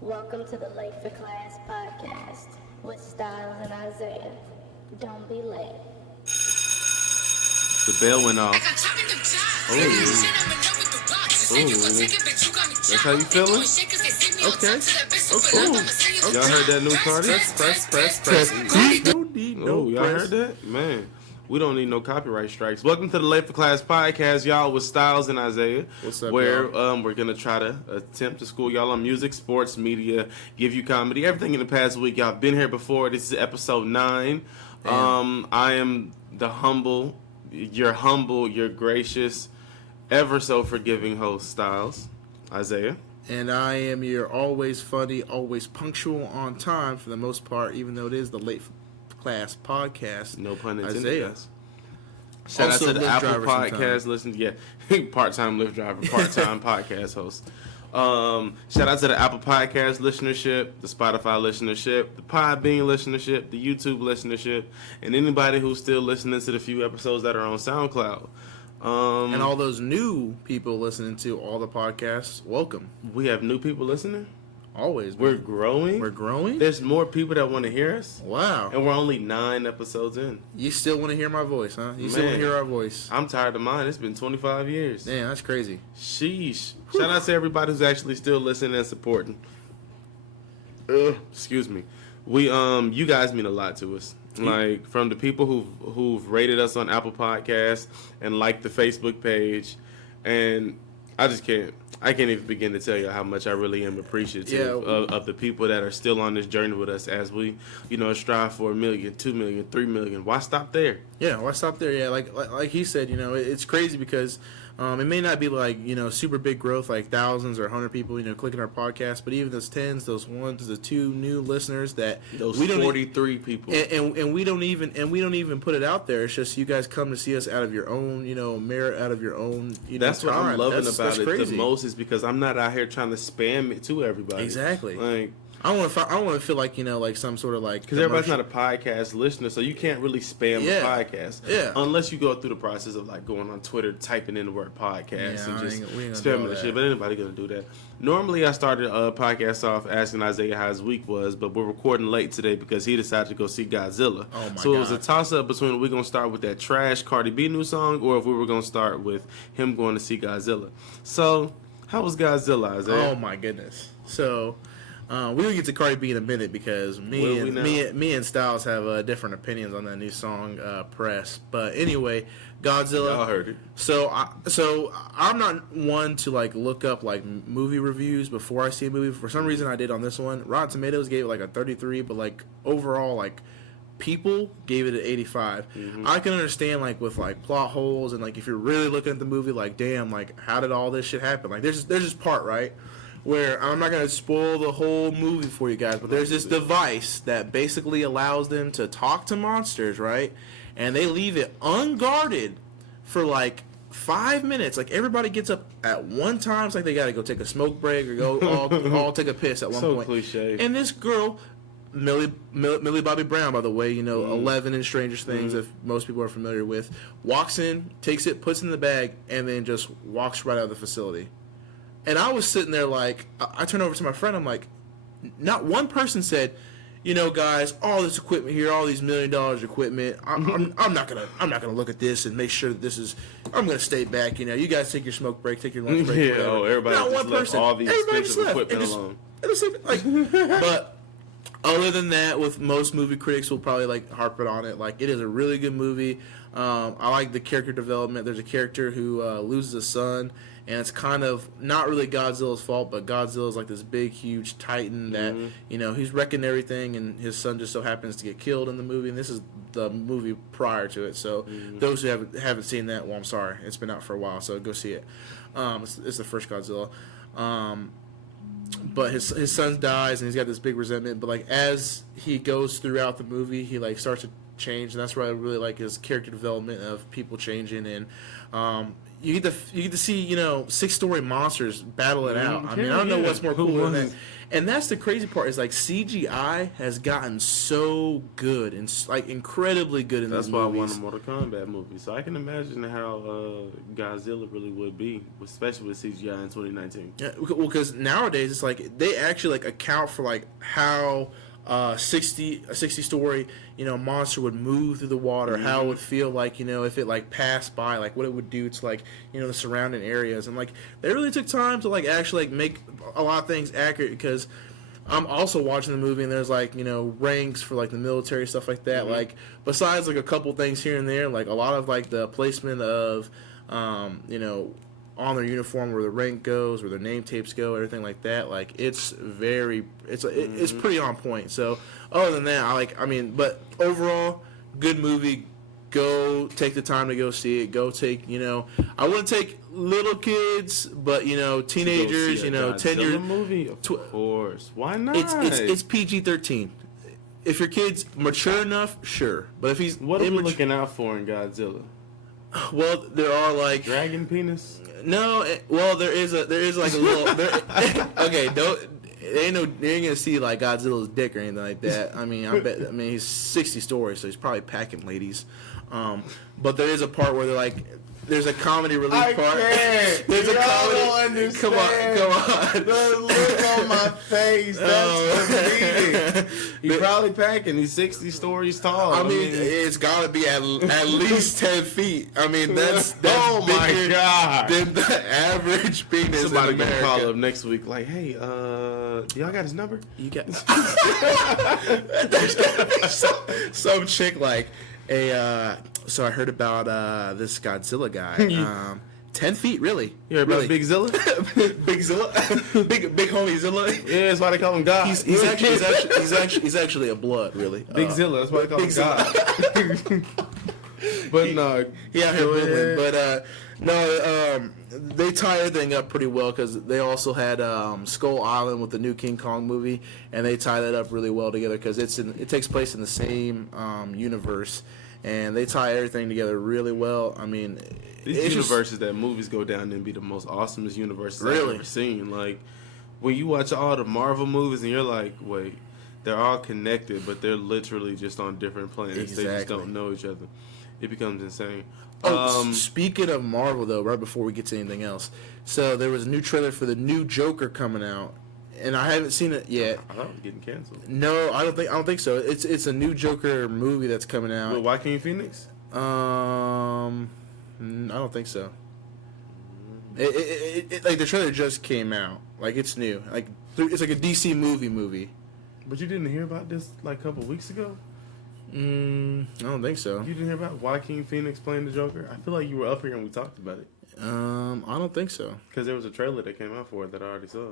Welcome to the Late for Class podcast with Stiles and Isaiah. Don't be late. The bell went off. Ooh. That's how you feeling? Okay. Y'all heard that new party? Press. No need no Oh, y'all heard that? Man, we don't need no copyright strikes. Welcome to the Late for Class podcast, y'all, with Stiles and Isaiah. What's up, where y'all? We're gonna try to attempt to school y'all on music, sports, media, give you comedy, everything in the past week. Y'all been here before. This is episode 9. I am the humble, your gracious, ever so forgiving host, Stiles, Isaiah. And I am your always funny, always punctual on time for the most part, even though it is the Late Class podcast. No pun intended. Isaiah. Guys. Shout Also out to the Lyft Apple driver Podcast listen. Yeah, part-time Lyft driver, part-time podcast host. Shout out to the Apple Podcast listenership, the Spotify listenership, the Podbean listenership, the YouTube listenership, and anybody who's still listening to the few episodes that are on SoundCloud. And all those new people listening to all the podcasts, welcome. We have new people listening. Always. We're man. growing. We're growing? There's more people that want to hear us. Wow. And we're only 9 episodes in. You still want to hear my voice, huh? You still want to hear our voice. I'm tired of mine. It's been 25 years. Damn, that's crazy. Sheesh. Shout out to everybody who's actually still listening and supporting. Excuse me. We you guys mean a lot to us. Like, from the people who've rated us on Apple Podcasts and liked the Facebook page, and I can't even begin to tell you how much I really am appreciative of the people that are still on this journey with us as we, strive for 1 million, 2 million, 3 million. Why stop there? Yeah, why stop there? Yeah, like he said, it's crazy because it may not be like, super big growth, like thousands or 100 people, clicking our podcast, but even those 10s, those 1s, the 2 new listeners that those we don't 43 people, and we don't even put it out there. It's just you guys come to see us out of your own, merit, out of your own, that's time. what I'm loving that's about it crazy. the most is because I'm not out here trying to spam it to everybody. Exactly. Like, I don't want to feel like like some sort of like because everybody's not a podcast listener, so you can't really spam a podcast. Yeah. Unless you go through the process of like going on Twitter, typing in the word podcast, and just we ain't spamming the shit. But anybody gonna do that? Normally, I started a podcast off asking Isaiah how his week was, but we're recording late today because he decided to go see Godzilla. Oh my so God. It was a toss up between we gonna start with that trash Cardi B new song, or if we were gonna start with him going to see Godzilla. So, how was Godzilla, Isaiah? Oh my goodness. So. We'll get to Cardi B in a minute because me and Styles have different opinions on that new song, Press. But anyway, Godzilla. Y'all heard it. So I'm not one to like look up like movie reviews before I see a movie. For some reason, I did on this one. Rotten Tomatoes gave it like a 33, but like overall, like people gave it an 85. Mm-hmm. I can understand like with like plot holes and like if you're really looking at the movie, like damn, like how did all this shit happen? Like there's this part right. Where I'm not going to spoil the whole movie for you guys, but there's this device that basically allows them to talk to monsters, right? And they leave it unguarded for like 5 minutes. Like everybody gets up at one time. It's like they got to go take a smoke break or go all take a piss at one point. So cliche. And this girl, Millie Bobby Brown, by the way, 11 in Stranger Things, if most people are familiar with, walks in, takes it, puts it in the bag, and then just walks right out of the facility. And I was sitting there like, I turned over to my friend, I'm like, not one person said, guys, all this equipment here, all these $1 million equipment, I'm not gonna look at this and make sure that this is, I'm gonna stay back, you guys take your smoke break, take your lunch break, yeah, everybody not just one left person. all the expensive equipment alone. But other than that, with most movie critics will probably like harp it on it, like it is a really good movie. I like the character development. There's a character who loses a son, and it's kind of not really Godzilla's fault, but Godzilla's like this big, huge titan that, he's wrecking everything, and his son just so happens to get killed in the movie, and this is the movie prior to it, so those who haven't seen that, well, I'm sorry, it's been out for a while, so go see it. It's the first Godzilla. But his son dies, and he's got this big resentment, but like as he goes throughout the movie, he like starts to change, and that's why I really like his character development of people changing, and you get to see 6-story monsters battle it out. I mean, I don't know what's more Who cool than was- that. And that's the crazy part is like CGI has gotten so good and like incredibly good in That's these why I movies. want a Mortal Kombat movie. So I can imagine how Godzilla really would be, especially with CGI in 2019. Yeah, well, because nowadays it's like they actually like account for like how a 60-story monster would move through the water, how it would feel like if it like passed by, like what it would do to like the surrounding areas, and like they really took time to like actually like make a lot of things accurate. Because I'm also watching the movie and there's like ranks for like the military stuff like that. Like besides like a couple things here and there, like a lot of like the placement of on their uniform where the rank goes, where their name tapes go, everything like that. Like it's pretty on point. So other than that, but overall, good movie. Go take the time to go see it. Go take I wouldn't take little kids, but teenagers, 10 years movie, of course. Why not? It's PG-13. If your kid's mature enough, sure. But if he's what are we looking out for in Godzilla? Well, there are like Dragon penis. No, well there is like a little. Okay, you ain't gonna see like Godzilla's dick or anything like that. I mean he's 60 stories, so he's probably packing ladies. But there is a part where they're like. There's a comedy relief part. Can't. There's Y'all a comedy. don't understand. Come on. The look on my face. That's misleading. He's probably packing. He's 60 stories tall. I mean, it's got to be at least 10 feet. I mean, that's oh my bigger god. than the average penis Somebody in gonna America. call up next week like, hey, do y'all got his number? You got there's gotta be some chick like so I heard about this Godzilla guy. 10 feet, really? You heard about really? Big Zilla? Big Zilla, big homie Zilla. Yeah, that's why they call him God. He's actually a blood, really. Big Zilla. That's why they call him God. But no, he out here moving. But they tie everything up pretty well because they also had Skull Island with the new King Kong movie, and they tie that up really well together because it takes place in the same universe, and they tie everything together really well. I mean, these universes that movies go down and be the most awesomest universes I've ever seen. Like when you watch all the Marvel movies and you're like, wait, they're all connected, but they're literally just on different planets. Exactly. They just don't know each other. It becomes insane. Speaking of Marvel, though, right before we get to anything else, so there was a new trailer for the new Joker coming out, and I haven't seen it yet. I thought it was getting canceled. No, I don't think so. It's a new Joker movie that's coming out. With Joaquin Phoenix? I don't think so. It like the trailer just came out. Like it's new. Like it's like a DC movie. But you didn't hear about this like a couple weeks ago? I don't think so. You didn't hear about Joaquin Phoenix playing the Joker? I feel like you were up here and we talked about it. I don't think so. Because there was a trailer that came out for it that I already saw.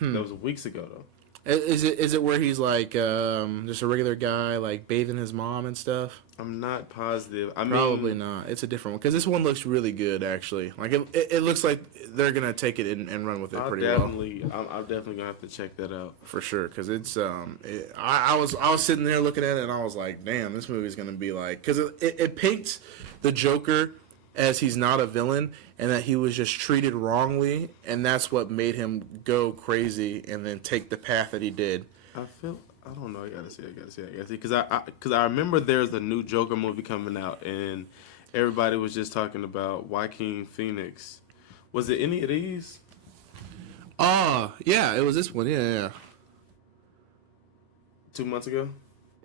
That was weeks ago though. Is it where he's like just a regular guy like bathing his mom and stuff? I'm not positive. Probably not. It's a different one because this one looks really good actually. Like it looks like they're gonna take it and run with it pretty well. I'm definitely gonna have to check that out for sure because it's I was sitting there looking at it and I was like, damn, this movie's gonna be like because it paints the Joker as he's not a villain and that he was just treated wrongly and that's what made him go crazy and then take the path that he did. I don't know. I gotta see. Because I remember there's a new Joker movie coming out, and everybody was just talking about Joaquin Phoenix. Was it any of these? Yeah, it was this one. Yeah. 2 months ago.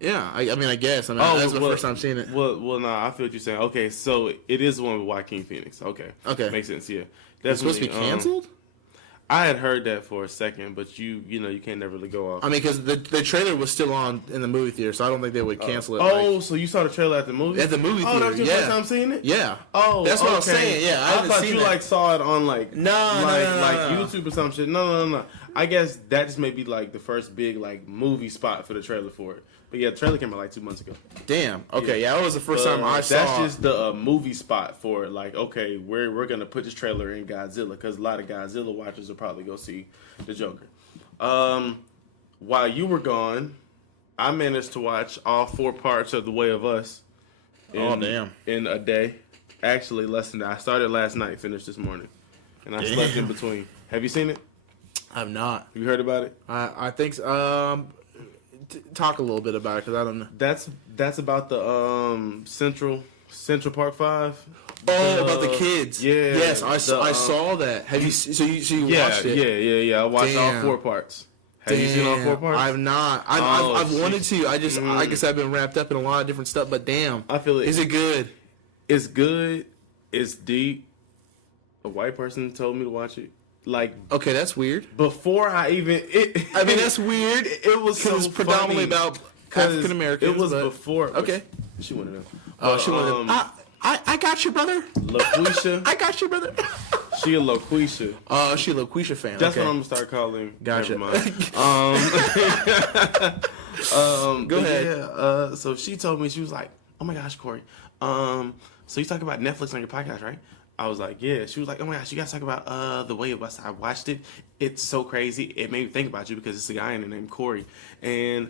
Yeah, I guess. That's the first time seeing it. Well, no, I feel what you're saying. Okay, so it is the one with Joaquin Phoenix. Okay, makes sense. Yeah, it's supposed to be canceled. I had heard that for a second, but you can't never really go off. I mean, because the trailer was still on in the movie theater, so I don't think they would cancel it. So you saw the trailer at the movie? At the movie theater, that was your first time seeing it? Yeah. Oh, that's what I was saying. Yeah, I thought you saw it on no, YouTube or some shit. No. I guess that just may be like the first big like movie spot for the trailer for it. But yeah, the trailer came out like 2 months ago. Damn. Okay. Yeah, that was the first time I saw. That's just the movie spot for it. Like, okay, we're gonna put this trailer in Godzilla because a lot of Godzilla watchers will probably go see the Joker. While you were gone, I managed to watch all 4 parts of The Way of Us. In a day. actually less than that. I started last night, finished this morning, and I slept in between. Have you seen it? I've not. Have you heard about it? I think talk a little bit about it because I don't know. That's about the Central Park 5. About the kids. Yeah. Yes, I saw that. Have you? So you watched it? Yeah. I watched all 4 parts. Have you seen all 4 parts? I've not. I've wanted to. I guess I've been wrapped up in a lot of different stuff. But damn, I feel it. Is it good? It's good. It's deep. A white person told me to watch it. Like, okay, that's weird. Before I even, that's weird. It was so it's predominantly about African Americans. It was before. Okay, she wanted to. Oh, she wanted to. I got you, brother. LaQuisha. I got you, brother. She a LaQuisha. She a LaQuisha fan. That's okay. what I'm gonna start calling. Gotcha. Never mind. Go ahead. Yeah. So she told me, she was like, "Oh my gosh, Corey. So you talk about Netflix on your podcast, right?" I was like, "Yeah." She was like, "Oh my gosh, you guys talk about The Way of Us." I watched it. It's so crazy. It made me think about you because it's a guy in there named Corey, and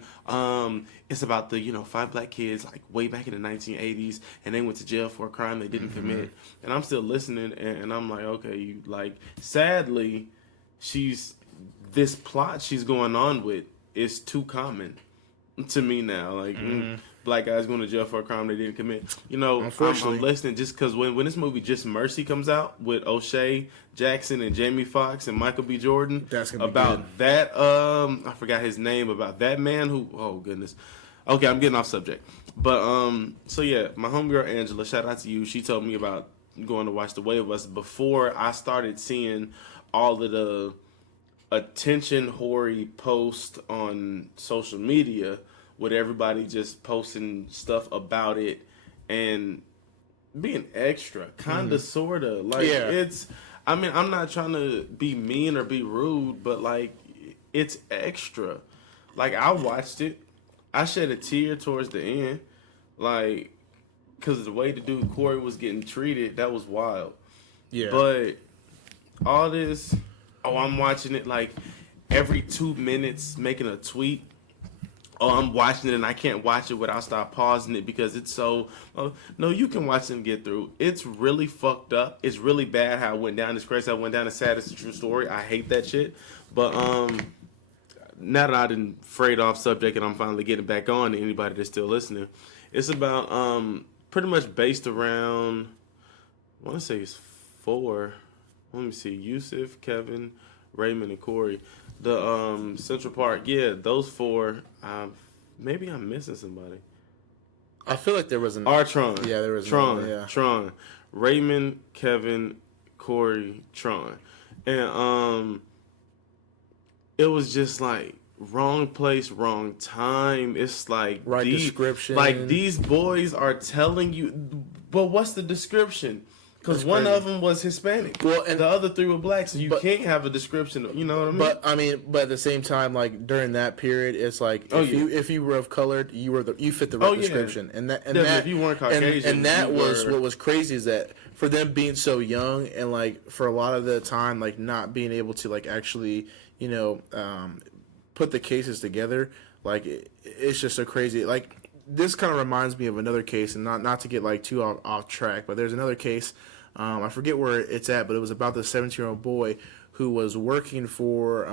it's about the 5 black kids like way back in the 1980s, and they went to jail for a crime they didn't commit. And I'm still listening, and I'm like, okay, you like. Sadly, this plot she's going on with is too common to me now. Like. Black guys going to jail for a crime they didn't commit. I'm listening just because when this movie Just Mercy comes out with O'Shea Jackson and Jamie Foxx and Michael B. Jordan, that's gonna be about good. That I forgot his name, about that man who, oh goodness. Okay, I'm getting off subject. But so yeah, my homegirl Angela, shout out to you. She told me about going to watch The Way of Us before I started seeing all of the attention hoary posts on social media, with everybody just posting stuff about it and being extra, kinda, sorta. Like, it's, I mean, I'm not trying to be mean or be rude, but like, it's extra. Like, I watched it. I shed a tear towards the end. Like, because the way the dude Corey was getting treated, that was wild. Yeah. But all this, I'm watching it like every 2 minutes making a tweet. I'm watching it and I can't watch it without stop pausing it because it's so. No, you can watch it and get through. It's really fucked up. It's really bad how it went down. It's crazy how it went down. It's sad. It's a true story. I hate that shit. But now that I didn't frayed off subject and I'm finally getting back on to anybody that's still listening, it's about pretty much based around. I want to say it's 4. Let me see. Yusuf, Kevin, Raymond, and Corey. The Central Park, those 4. Maybe I'm missing somebody. I feel like there was an Tron. Yeah, there was Tron. Raymond, Kevin, Corey, Tron, and it was just like wrong place, wrong time. It's like right description. Like these boys are telling you, but what's the description? Because one of them was Hispanic. Well, and the other 3 were black, so you can't have a description. You know what I mean? But at the same time, like during that period, it's like if you were of colored, you fit the right description. And that if you weren't Caucasian, and that was what was crazy is that for them being so young and like for a lot of the time like not being able to like actually put the cases together, like it's just so crazy. Like this kind of reminds me of another case, and not to get like too off track, but there's another case. I forget where it's at, but it was about the 17-year-old boy who was working for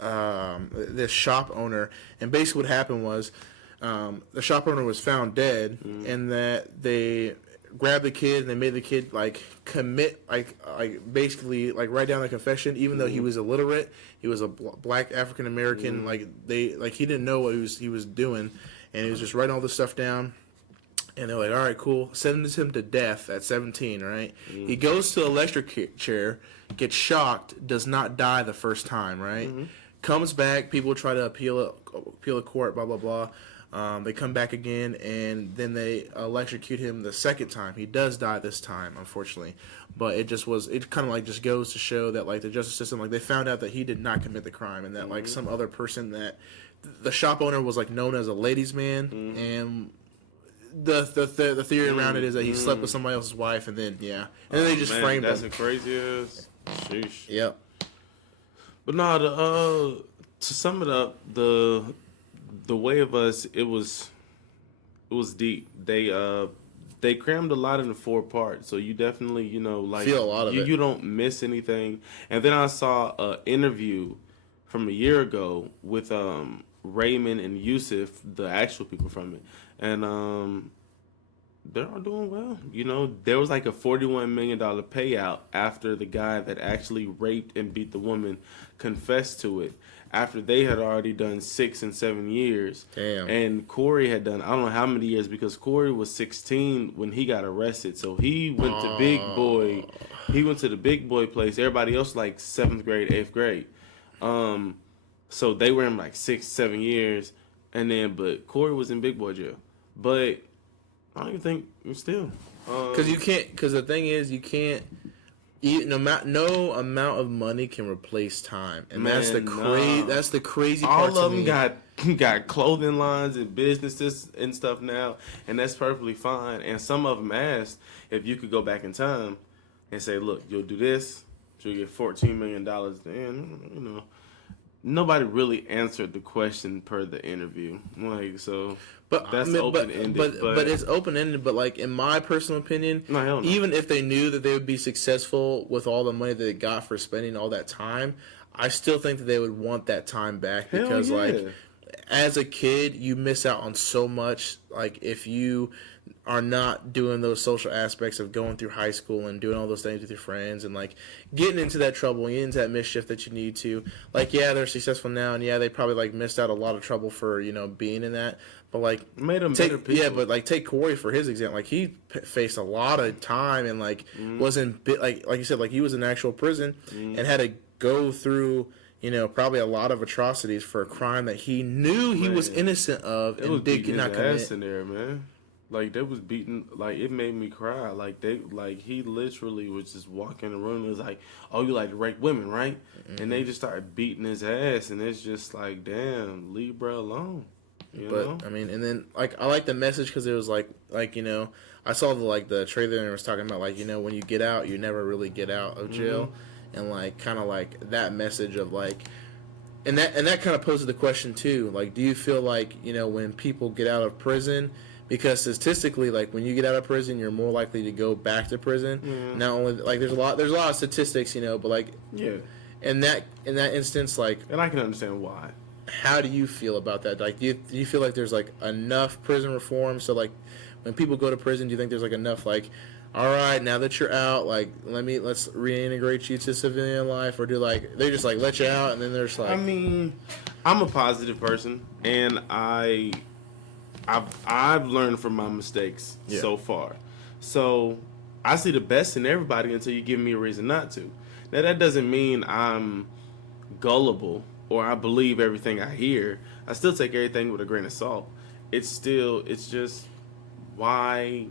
this shop owner, and basically what happened was the shop owner was found dead, and that they grabbed the kid and they made the kid like commit like basically like write down a confession, even though he was illiterate. He was a black African American. Like he didn't know what he was doing, and he was just writing all this stuff down. And they're like, all right, cool. Sentence him to death at 17, right? He goes to the electric chair, gets shocked, does not die the first time, right? Comes back, people try to appeal the court, blah, blah, blah. They come back again, and then they electrocute him the second time. He does die this time, unfortunately. But it kind of like just goes to show that like the justice system, like they found out that he did not commit the crime, and that like some other person that the shop owner was like known as a ladies' man, and the theory around it is that he slept with somebody else's wife, and then and then they just framed him. That's the craziest. Sheesh. Yep. But no, to sum it up, the Way of Us, it was deep. They they crammed a lot into 4 parts, so you definitely, like Feel a lot of it. You don't miss anything. And then I saw an interview from a year ago with Raymond and Yusuf, the actual people from it, and they're all doing well. There was like a $41 million payout after the guy that actually raped and beat the woman confessed to it, after they had already done 6 and 7 years. Damn. And Corey had done, I don't know how many years, because Corey was 16 when he got arrested. So he went to big boy. He went to the big boy place. Everybody else like 7th grade, 8th grade. So they were in like 6, 7 years. But Corey was in big boy jail. But I don't even think still. Because the thing is, you can't. No amount of money can replace time, and that's the crazy part. All of them got clothing lines and businesses and stuff now, and that's perfectly fine. And some of them asked if you could go back in time and say, "Look, you'll do this, you'll get $14 million." And nobody really answered the question per the interview, But that's open-ended. But it's open-ended. But like in my personal opinion, no. Even if they knew that they would be successful with all the money that they got for spending all that time, I still think that they would want that time back. Because like as a kid, you miss out on so much. Like if you are not doing those social aspects of going through high school and doing all those things with your friends and like getting into that trouble and getting into that mischief that you need to. Like, yeah, they're successful now, and yeah, they probably like missed out a lot of trouble for being in that. But like, made them better people. Yeah, but like take Corey for his example. Like he faced a lot of time and like wasn't like you said, like he was in actual prison and had to go through probably a lot of atrocities for a crime that he knew he was innocent of and did not commit. In there, man. Like they was beating, like it made me cry. Like he literally was just walking the room and was like, "Oh, you like to rape women, right?" Mm-hmm. And they just started beating his ass, and it's just like, damn, leave bro alone. You know? I mean, and then like I like the message because it was like I saw the trailer and it was talking about like when you get out, you never really get out of jail, and like kind of like that message of like. And that kind of poses the question too. Like, do you feel like when people get out of prison? Because statistically, like when you get out of prison, you're more likely to go back to prison. Mm. Not only like there's a lot of statistics, but like in that instance, like, and I can understand why. How do you feel about that? Like, do you feel like there's like enough prison reform? So like when people go to prison, do you think there's like enough like, all right, now that you're out, like let's reintegrate you to civilian life, or do like they just like let you out and then they're just like? I mean, I'm a positive person, and I've learned from my mistakes so far. So I see the best in everybody until you give me a reason not to. Now that doesn't mean I'm gullible or I believe everything I hear. I still take everything with a grain of salt. It's just why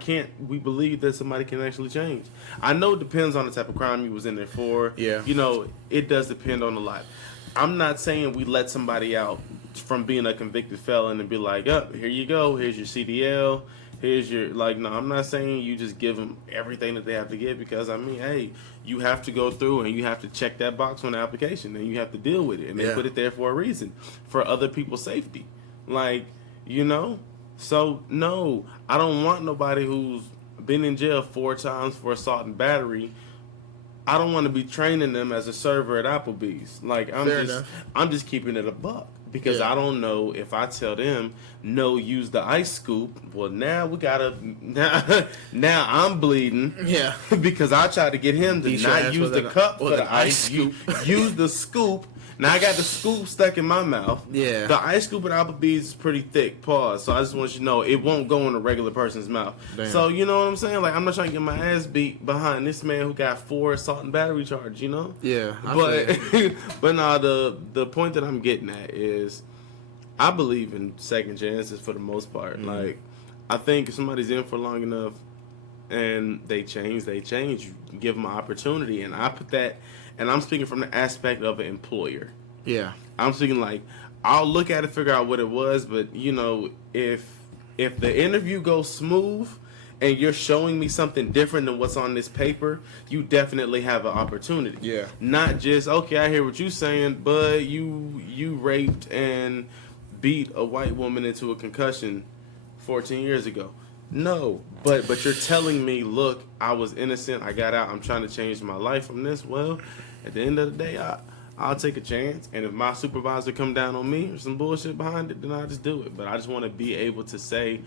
can't we believe that somebody can actually change? I know it depends on the type of crime you was in there for. Yeah. It does depend on a lot. I'm not saying we let somebody out from being a convicted felon and be like, here you go, here's your CDL, here's your, like, no, I'm not saying you just give them everything that they have to get, because, I mean, hey, you have to go through and you have to check that box on the application and you have to deal with it, and they put it there for a reason, for other people's safety. Like, so, no, I don't want nobody who's been in jail 4 times for assault and battery. I don't want to be training them as a server at Applebee's. Like, I'm just keeping it a buck. Because I don't know if I tell them, no, use the ice scoop. Well, now we gotta. Now I'm bleeding. Yeah. Because I tried to get him to not use the cup for the ice scoop. Use the scoop. Now I got the scoop stuck in my mouth. Yeah. The ice scoop at Applebee's is pretty thick. Pause. So I just want you to know it won't go in a regular person's mouth. Damn. So you know what I'm saying? Like, I'm not trying to get my ass beat behind this man who got 4 assault and battery charges. Yeah. But no, the point that I'm getting at is, I believe in second chances for the most part. Mm-hmm. Like, I think if somebody's in for long enough and they change. You give them an opportunity, and I put that. And I'm speaking from the aspect of an employer. Yeah. I'm speaking like, I'll look at it, figure out what it was, but, if the interview goes smooth and you're showing me something different than what's on this paper, you definitely have an opportunity. Yeah. Not just, okay, I hear what you're saying, but you raped and beat a white woman into a concussion 14 years ago. No, but you're telling me, look, I was innocent. I got out. I'm trying to change my life from this. Well, at the end of the day, I'll take a chance. And if my supervisor come down on me or some bullshit behind it, then I'll just do it. But I just want to be able to say,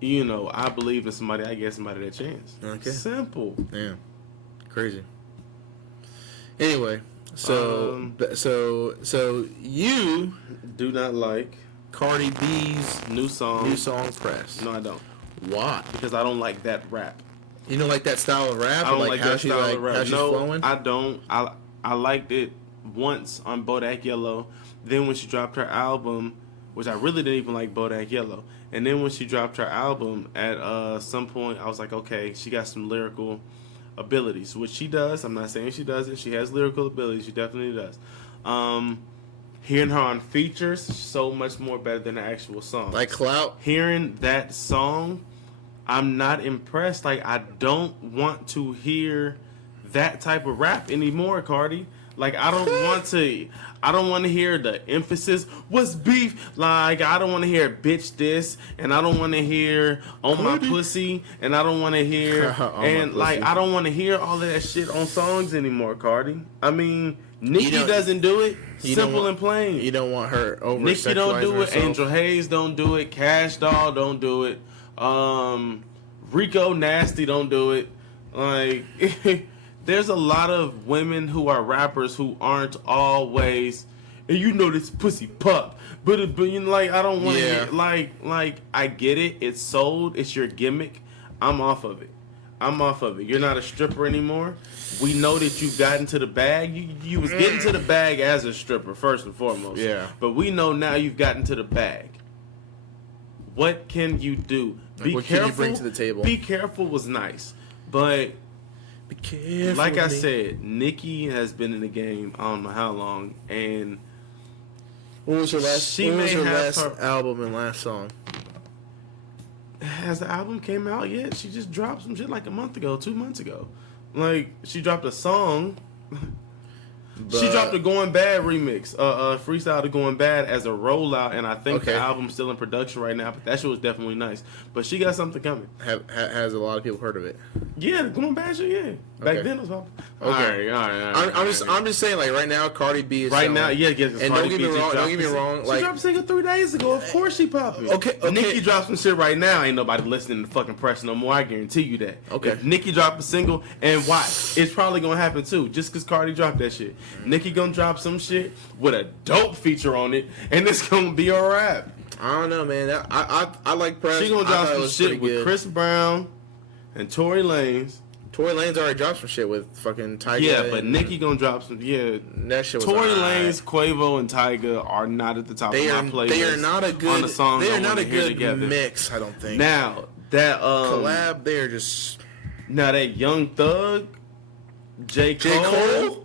you know, I believe in somebody. I give somebody that chance. Okay. Simple. Yeah. Crazy. Anyway, so you do not like Cardi B's new song Press. No, I don't. Why? Because I don't like that rap. You don't like that style of rap? I don't like that style of rap. How she's No, flowing? I don't. I liked it once on Bodak Yellow. Then when she dropped her album, which I really didn't even like Bodak Yellow. And then when she dropped her album, at some point I was like, okay, she got some lyrical abilities, which she does. I'm not saying she doesn't. She has lyrical abilities. She definitely does. Hearing her on features, so much more better than the actual song. Like Clout? Hearing that song, I'm not impressed. Like, I don't want to hear that type of rap anymore, Cardi. Like, I don't want to hear the emphasis. What's beef? Like, I don't want to hear bitch this, and I don't want to hear on my pussy, and I don't want to hear, and like, I don't want to hear all of that shit on songs anymore, Cardi. I mean, Nicki doesn't do it. Simple and plain. You don't want her over. Nicki don't do it. Angel Hayes don't do it. Cash Doll don't do it. Rico Nasty don't do it. Like, there's a lot of women who are rappers who aren't always, and you know this pussy pop. But you know, like, I don't want to like I get it. It's sold. It's your gimmick. I'm off of it. You're not a stripper anymore. We know that you've gotten to the bag. You was getting to the bag as a stripper, first and foremost. Yeah. But we know now you've gotten to the bag. What can you do? What can you bring to the table? Be careful was nice. But be careful, like I said, Nicki has been in the game I don't know how long, and what was her last album and last song? Has the album came out yet? She just dropped some shit like a month ago, 2 months ago. Like, she dropped a song. She dropped a Going Bad remix, freestyle to Going Bad as a rollout, and I think the album's still in production right now, but that shit was definitely nice. But she got something coming. Has a lot of people heard of it? Yeah, the Going Bad shit, yeah. Back then it was popping. Okay. All right. I'm just saying, like, right now, Cardi B is right now, yeah. And don't get me wrong. Like, she dropped a single 3 days ago. Of course she popping. Okay. Nicki dropped some shit right now. Ain't nobody listening to fucking Press no more. I guarantee you that. Okay. If Nicki dropped a single, and why? It's probably gonna happen too. Just because Cardi dropped that shit. Nicki gonna drop some shit with a dope feature on it, and it's gonna be a rap. I don't know, man. I like Press. She gonna drop some shit with Chris Brown and Tory Lanez. Tory Lanez already dropped some shit with fucking Tyga. Yeah, but Nicki gonna drop some. Yeah, that shit was Tory Lanez, Quavo, and Tyga are not at the top of my playlist. They are not a good on the songs. They are not a good mix. I don't think. Now that collab, they're just now that Young Thug, J. Cole?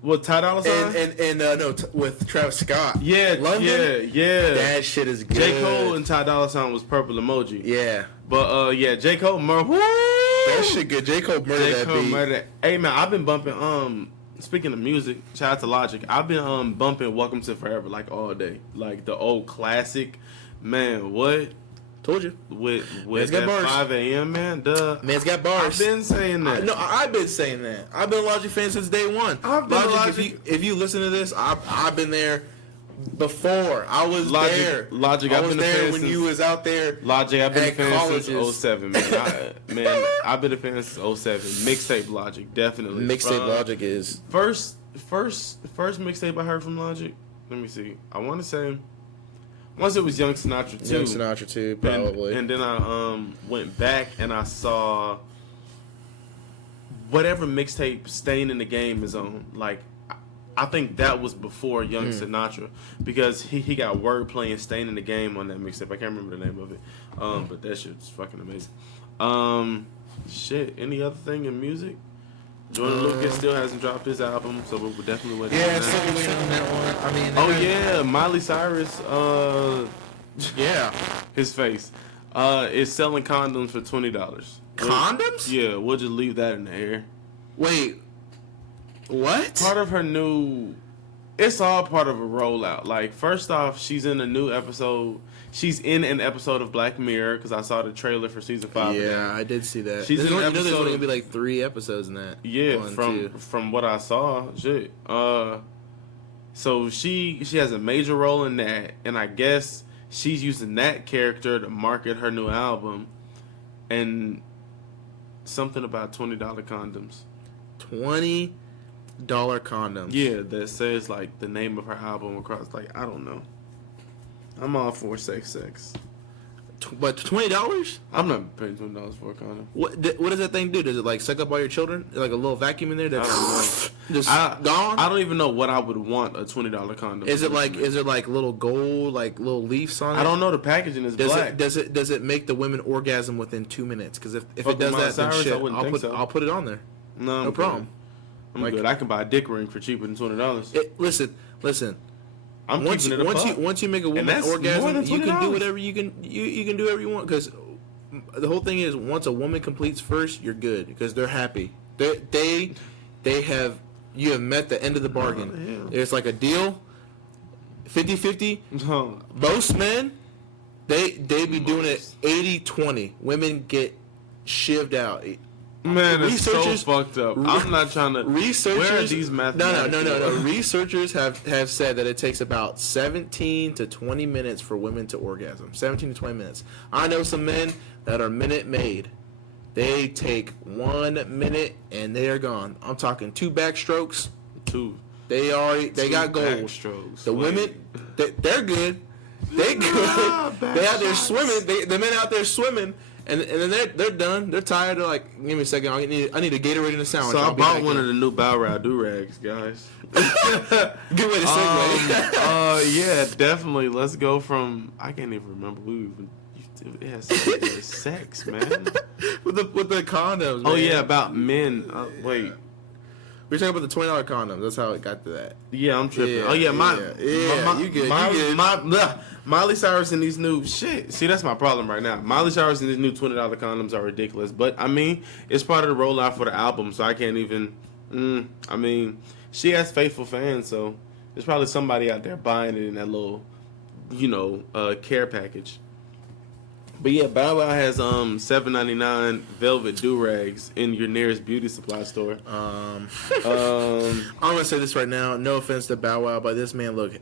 With Ty Dolla $ign? And with Travis Scott. Yeah, London? Yeah. That shit is good. J. Cole and Ty Dolla $ign was Purple Emoji. Yeah. But, J. Cole murdered. That shit good. J. Cole murdered that beat. Hey, man, I've been bumping, speaking of music, shout out to Logic, I've been, bumping Welcome to Forever, like, all day. Like, the old classic. Man, what? Told you. With that 5 a.m., man, duh. Man's got bars. I've been saying that. I've been saying that. I've been a Logic fan since day one. Logic. If you listen to this, I've been there before. I was there. Logic, I was there when you was out there. Logic, I've been a fan since 07, man. I've been a fan since 07. Mixtape Logic, definitely. Mixtape Logic is first mixtape I heard from Logic. Let me see. I want to say. Once it was Young Sinatra 2. Young Sinatra 2, probably. And then I went back and I saw whatever mixtape Staying in the Game is on. Like, I think that was before Young Sinatra because he got wordplay and Staying in the Game on that mixtape. I can't remember the name of it. But that shit's fucking amazing. Shit, any other thing in music? Jordan Lucas still hasn't dropped his album, so we're definitely waiting on that. Yeah, still waiting on that one. I mean, yeah, Miley Cyrus, his face, is selling condoms for $20. Condoms? Yeah, we'll just leave that in the air. Wait, what? Part of her new it's all part of a rollout. Like, first off, she's in a new episode. She's in an episode of Black Mirror because I saw the trailer for season 5. Yeah, I did see that. She's in an there's episode. only gonna be like 3 episodes in that. Yeah, 1, 2. from what I saw, shit. So she has a major role in that, and I guess she's using that character to market her new album, and something about $20 condoms. $20 condoms. Yeah, that says like the name of her album across. Like, I don't know. I'm all for sex. But $20? I'm not paying $20 for a condom. What does that thing do? Does it like suck up all your children? Like a little vacuum in there I that's don't know. just gone? I don't even know what I would want a $20 condom. Is it like little gold, like little leafs on it? I don't know. The packaging is black. Does it make the women orgasm within 2 minutes? Because if it Fuck does with that, then Cyrus, shit, I wouldn't think so. I'll put it on there. No No problem. I'm Like- good. I can buy a dick ring for cheaper than $20. Listen. I'm Once keeping it a buck. once you make a woman that's more orgasm, than you can do $20. whatever you can do whatever you want. Because the whole thing is, once a woman completes first, you're good because they're happy. They have you have met the end of the bargain. Yeah. It's like a deal, 50-50. No. Most men, they be doing it 80-20. Women get shivved out. Man, it's so Researchers- fucked up. I'm not trying to. Researchers, Where are these mathematics? No. Researchers have said that it takes about 17 to 20 minutes for women to orgasm. 17 to 20 minutes. I know some men that are minute made. They take 1 minute and they are gone. I'm talking 2 backstrokes. Two. They got gold. Backstrokes. The Wait. women, they're good. They good. They out there swimming. The men out there swimming. And then they're done. They're tired. They're like, give me a second. I need a Gatorade and a sandwich. So I I'll be bought back one in. of the new Bow Wow do-rags, guys. Good way to segue. Yeah, definitely. Let's go from. I can't even remember. It has something to do with sex, man. with the condoms. Oh man. yeah, about men. Wait. We're talking about the $20 condoms. That's how it got to that. Yeah, I'm tripping. Yeah, oh yeah, you good, you good. Miley Cyrus and these new shit. See, that's my problem right now. Miley Cyrus and these new $20 condoms are ridiculous. But I mean, it's part of the rollout for the album, so I can't even. I mean, she has faithful fans, so there's probably somebody out there buying it in that little, care package. But yeah, Bow Wow has $7.99 velvet do-rags in your nearest beauty supply store. I'm gonna say this right now. No offense to Bow Wow, but this man look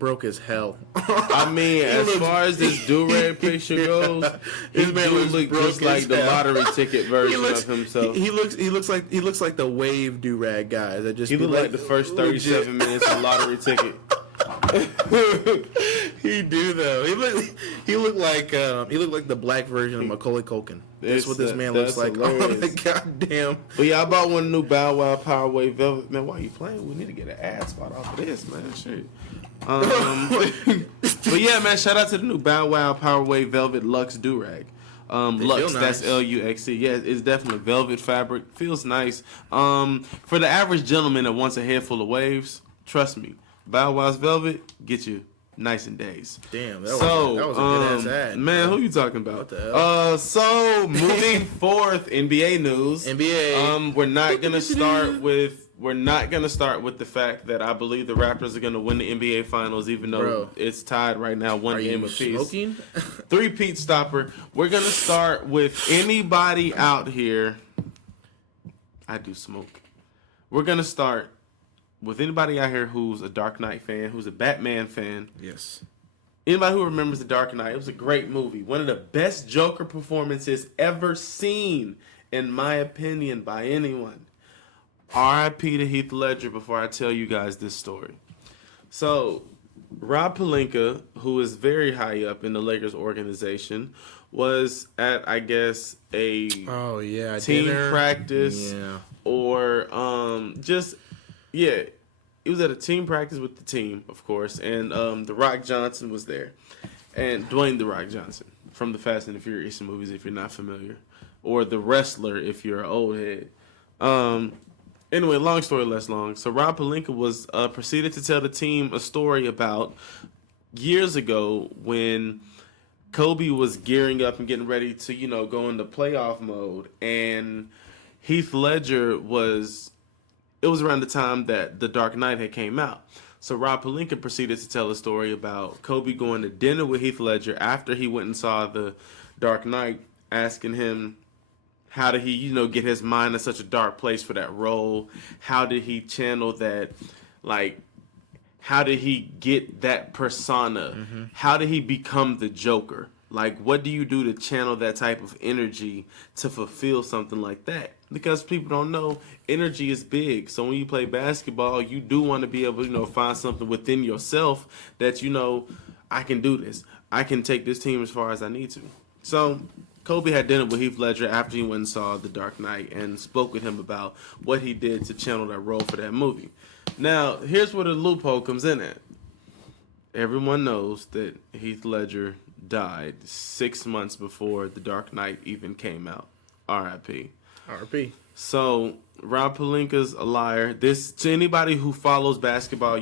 broke as hell. I mean, as far as this do-rag picture goes, he This man do looks look broke just like as the hell. lottery ticket version of himself. He looks like the wave do rag guy that just He be looked like the first 37 minutes of lottery ticket. He do though. He looked like the black version of Macaulay Culkin. That's what this man looks like. Oh my hilarious. goddamn! But yeah, I bought one new Bow Wow Power Wave Velvet. Man, why you playing? We need to get an ad spot off of this, man. Shit. But yeah, man, shout out to the new Bow Wow Power Wave Velvet Luxe Durag. Luxe, feel that's nice. Luxe. Yeah, it's definitely velvet fabric. Feels nice. For the average gentleman that wants a head full of waves, trust me, Bow Wow's Velvet get you nice in days. Damn, that was a good ass ad. Man, who you talking about? What the hell? So moving forth, NBA news. NBA. We're not gonna start with the fact that I believe the Raptors are gonna win the NBA Finals, even though Bro. it's tied right now, one Are game you apiece. smoking? 3-peat stopper. We're gonna start with anybody out here. I do smoke. We're gonna start with anybody out here who's a Dark Knight fan, who's a Batman fan. Yes. Anybody who remembers The Dark Knight, it was a great movie. One of the best Joker performances ever seen, in my opinion, by anyone. R.I.P. to Heath Ledger before I tell you guys this story. So, Rob Pelinka, who is very high up in the Lakers organization, was at, I guess, a Oh yeah. team dinner. practice Yeah. or it was at a team practice with the team, of course, and The Rock Johnson was there. And Dwayne The Rock Johnson from the Fast and the Furious movies, if you're not familiar. Or The Wrestler, if you're an old head. Anyway, long story less long. So Rob Pelinka was proceeded to tell the team a story about years ago when Kobe was gearing up and getting ready to, go into playoff mode. And Heath Ledger it was around the time that The Dark Knight had came out. So Rob Pelinka proceeded to tell a story about Kobe going to dinner with Heath Ledger after he went and saw The Dark Knight, asking him how did he, get his mind in such a dark place for that role? How did he channel that, like, how did he get that persona? Mm-hmm. How did he become the Joker? Like, what do you do to channel that type of energy to fulfill something like that? Because people don't know, energy is big. So when you play basketball, you do want to be able to, find something within yourself that, I can do this. I can take this team as far as I need to. So Kobe had dinner with Heath Ledger after he went and saw The Dark Knight and spoke with him about what he did to channel that role for that movie. Now, here's where the loophole comes in at. Everyone knows that Heath Ledger died 6 months before The Dark Knight even came out. R.I.P. R.I.P. So Rob Pelinka's a liar. This, to anybody who follows basketball,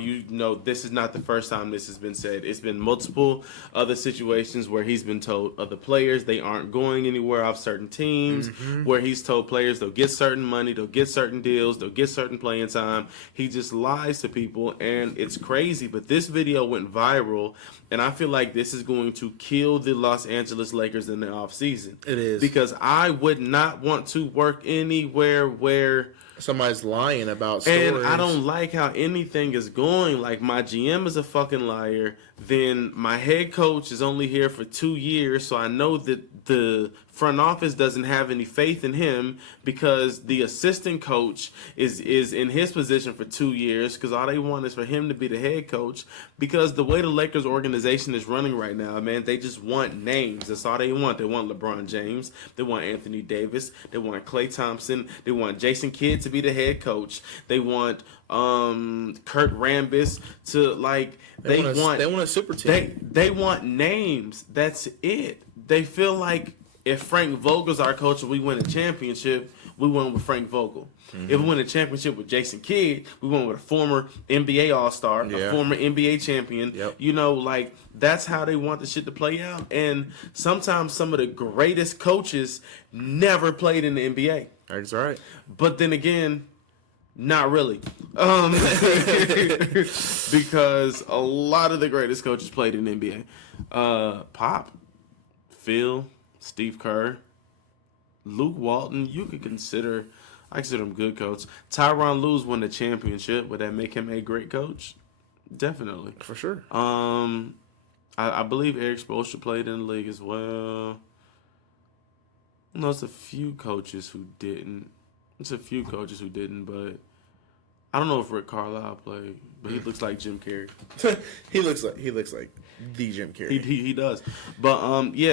this is not the first time this has been said. It's been multiple other situations where he's been told other players they aren't going anywhere off certain teams, where he's told players they'll get certain money, they'll get certain deals, they'll get certain playing time. He just lies to people, and it's crazy. But this video went viral, and I feel like this is going to kill the Los Angeles Lakers in the offseason. It is. Because I would not want to work anywhere where somebody's lying about stories. And I don't like how anything is going. Like, my GM is a fucking liar. Then my head coach is only here for 2 years, so I know that the front office doesn't have any faith in him because the assistant coach is in his position for 2 years because all they want is for him to be the head coach. Because the way the Lakers organization is running right now, man, they just want names. That's all they want. They want LeBron James. They want Anthony Davis. They want Klay Thompson. They want Jason Kidd to be the head coach. They want Kurt Rambis to, like, they want a super team. They want names. That's it. They feel like if Frank Vogel's our coach and we win a championship, we win with Frank Vogel. Mm-hmm. If we win a championship with Jason Kidd, we win with a former NBA All-Star, a former NBA champion. Yep. Like, that's how they want the shit to play out. And sometimes some of the greatest coaches never played in the NBA. That's right. But then again, not really. Because a lot of the greatest coaches played in the NBA. Pop, Phil, Steve Kerr, Luke Walton, I consider him good coach. Tyronn Lue's won the championship. Would that make him a great coach? Definitely. For sure. I believe Eric Spoelstra played in the league as well. No, it's a few coaches who didn't. But I don't know if Rick Carlisle played, but he looks like Jim Carrey. he looks like the Jim Carrey. He does. But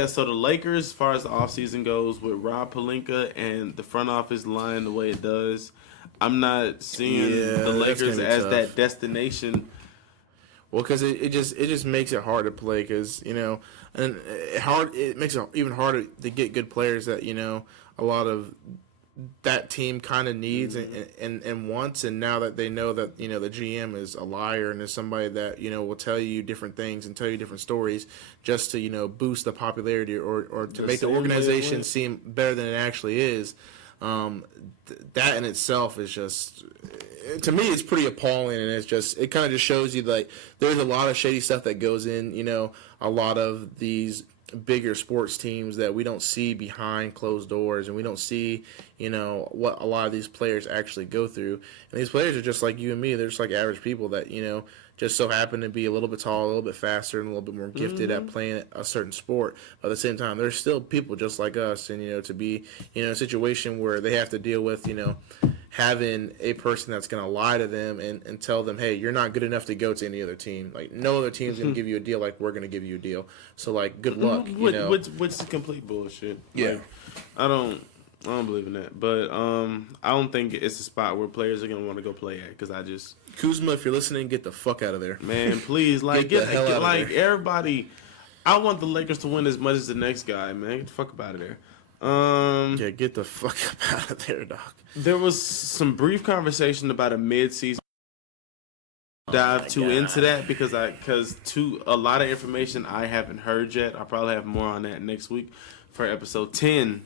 so the Lakers, as far as the offseason goes, with Rob Pelinka and the front office lying the way it does, I'm not seeing the Lakers as tough. That destination. Well, because it just makes it hard to play because, and it makes it even harder to get good players that, a lot of that team kind of needs and wants. And now that they know that, the GM is a liar and is somebody that, will tell you different things and tell you different stories just to, boost the popularity or to make the organization seem better than it actually is. That in itself is just, to me, it's pretty appalling, and it kind of just shows you like there's a lot of shady stuff that goes in, a lot of these bigger sports teams that we don't see behind closed doors, and we don't see, what a lot of these players actually go through. And these players are just like you and me. They're just like average people that, just so happen to be a little bit taller, a little bit faster, and a little bit more gifted at playing a certain sport. But at the same time, they're still people just like us. And, to be, in a situation where they have to deal with, having a person that's going to lie to them and tell them, hey, you're not good enough to go to any other team. Like, no other team's going to give you a deal like we're going to give you a deal. So, like, good luck, Which is complete bullshit. Yeah. Like, I don't believe in that. But I don't think it's a spot where players are going to want to go play at because I just... Kuzma, if you're listening, get the fuck out of there. Man, please. Like, get the hell out of there. Everybody... I want the Lakers to win as much as the next guy, man. Get the fuck up out of there. Yeah, get the fuck up out of there, Doc. There was some brief conversation about a mid-season dive into that because a lot of information I haven't heard yet. I'll probably have more on that next week for episode 10.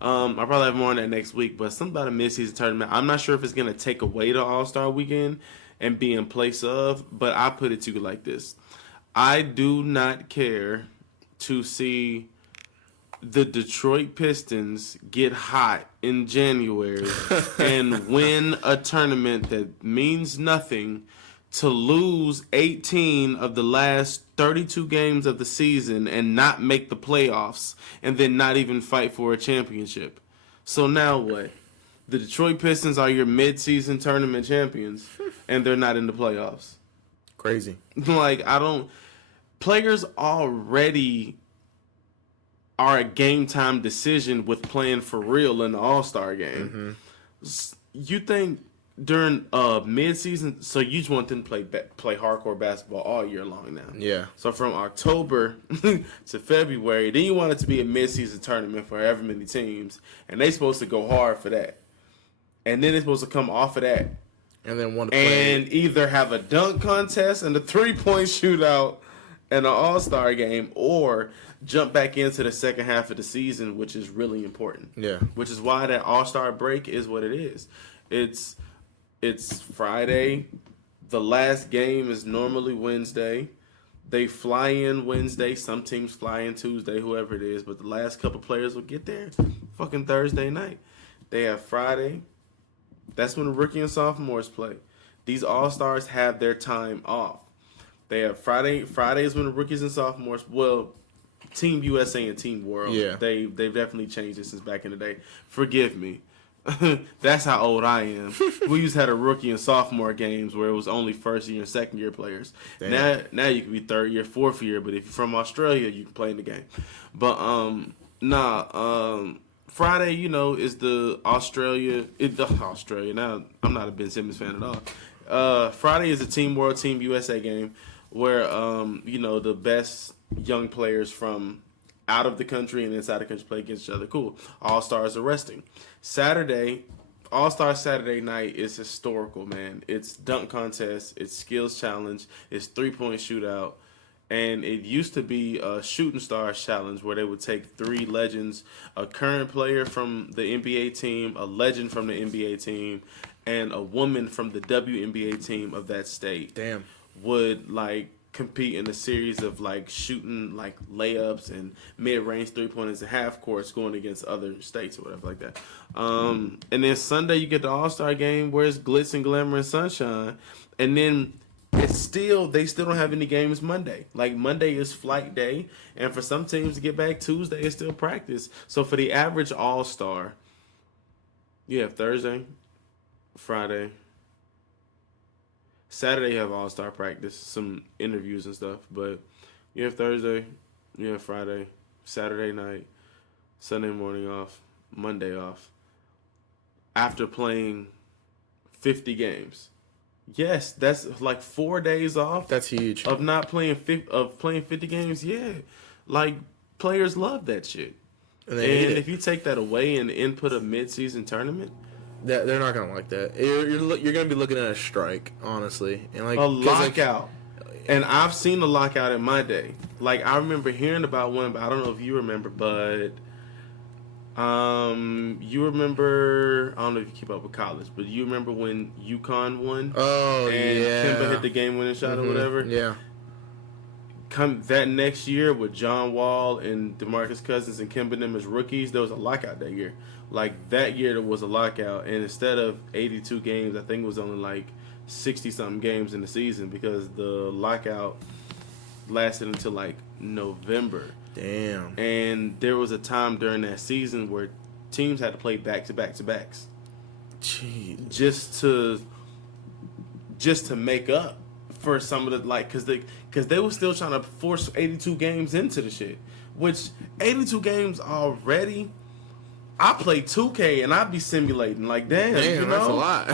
I'll probably have more on that next week, but something about a mid-season tournament. I'm not sure if it's going to take away the All-Star weekend and be in place of. But I put it to you like this: I do not care to see the Detroit Pistons get hot in January and win a tournament that means nothing, to lose 18 of the last 32 games of the season and not make the playoffs, and then not even fight for a championship. So now what? The Detroit Pistons are your mid-season tournament champions, and they're not in the playoffs. Crazy. Like, players already are a game time decision with playing for real in the All-Star game. You think during mid-season, so you just want them to play hardcore basketball all year long now. Yeah. So from October to February, then you want it to be a mid-season tournament for however many teams, and they supposed to go hard for that. And then they're supposed to come off of that And then want to play. and either have a dunk contest and a three-point shootout and an All-Star game, or jump back into the second half of the season, which is really important. Yeah. Which is why that All-Star break is what it is. It's Friday. The last game is normally Wednesday. They fly in Wednesday. Some teams fly in Tuesday, whoever it is. But the last couple players will get there fucking Thursday night. They have Friday. That's when the rookie and sophomores play. These All-Stars have their time off. They have Friday. Friday is when the rookies and sophomores, well, Team USA and Team World. Yeah. They've definitely changed it since back in the day. Forgive me. That's how old I am. We used to have a rookie and sophomore games where it was only first year and second year players. Now you can be third year, fourth year, but if you're from Australia, you can play in the game. But Friday, is the Australia. Now I'm not a Ben Simmons fan at all. Friday is a Team World, Team USA game where the best young players from out of the country and inside the country play against each other. Cool. All-Stars are resting. Saturday, All-Star Saturday night is historical, man. It's dunk contest, it's skills challenge, it's three-point shootout, and it used to be a shooting stars challenge where they would take three legends, a current player from the NBA team, a legend from the NBA team, and a woman from the WNBA team of that state. Damn. Would, compete in a series of shooting layups and mid-range three-pointers and half courts going against other states or whatever like that. And then Sunday you get the All-Star game where it's glitz and glamour and sunshine. And then they still don't have any games Monday. Monday is flight day, and for some teams to get back, Tuesday is still practice. So for the average All-Star, you have Thursday, Friday, Saturday you have All-Star practice, some interviews and stuff, but you have Thursday, you have Friday, Saturday night, Sunday morning off, Monday off, after playing 50 games. Yes, that's 4 days off. That's huge. Of not playing 50 games, yeah. Players love that shit. And if you take that away and input a mid-season tournament, they're not gonna like that. You're gonna be looking at a strike, honestly, and a lockout. And I've seen a lockout in my day. I remember hearing about one, but I don't know if you remember. But you remember? I don't know if you keep up with college, but you remember when UConn won? Oh, and yeah. Kemba hit the game-winning shot or whatever. Yeah. Come that next year with John Wall and DeMarcus Cousins and Kemba them as rookies, there was a lockout that year. That year there was a lockout, and instead of 82 games, I think it was only 60-something games in the season because the lockout lasted until November. Damn. And there was a time during that season where teams had to play back-to-back-to-backs. Jeez. Just to make up for some of the because they were still trying to force 82 games into the shit, which 82 games already. I play 2K and I be simulating damn, that's a lot.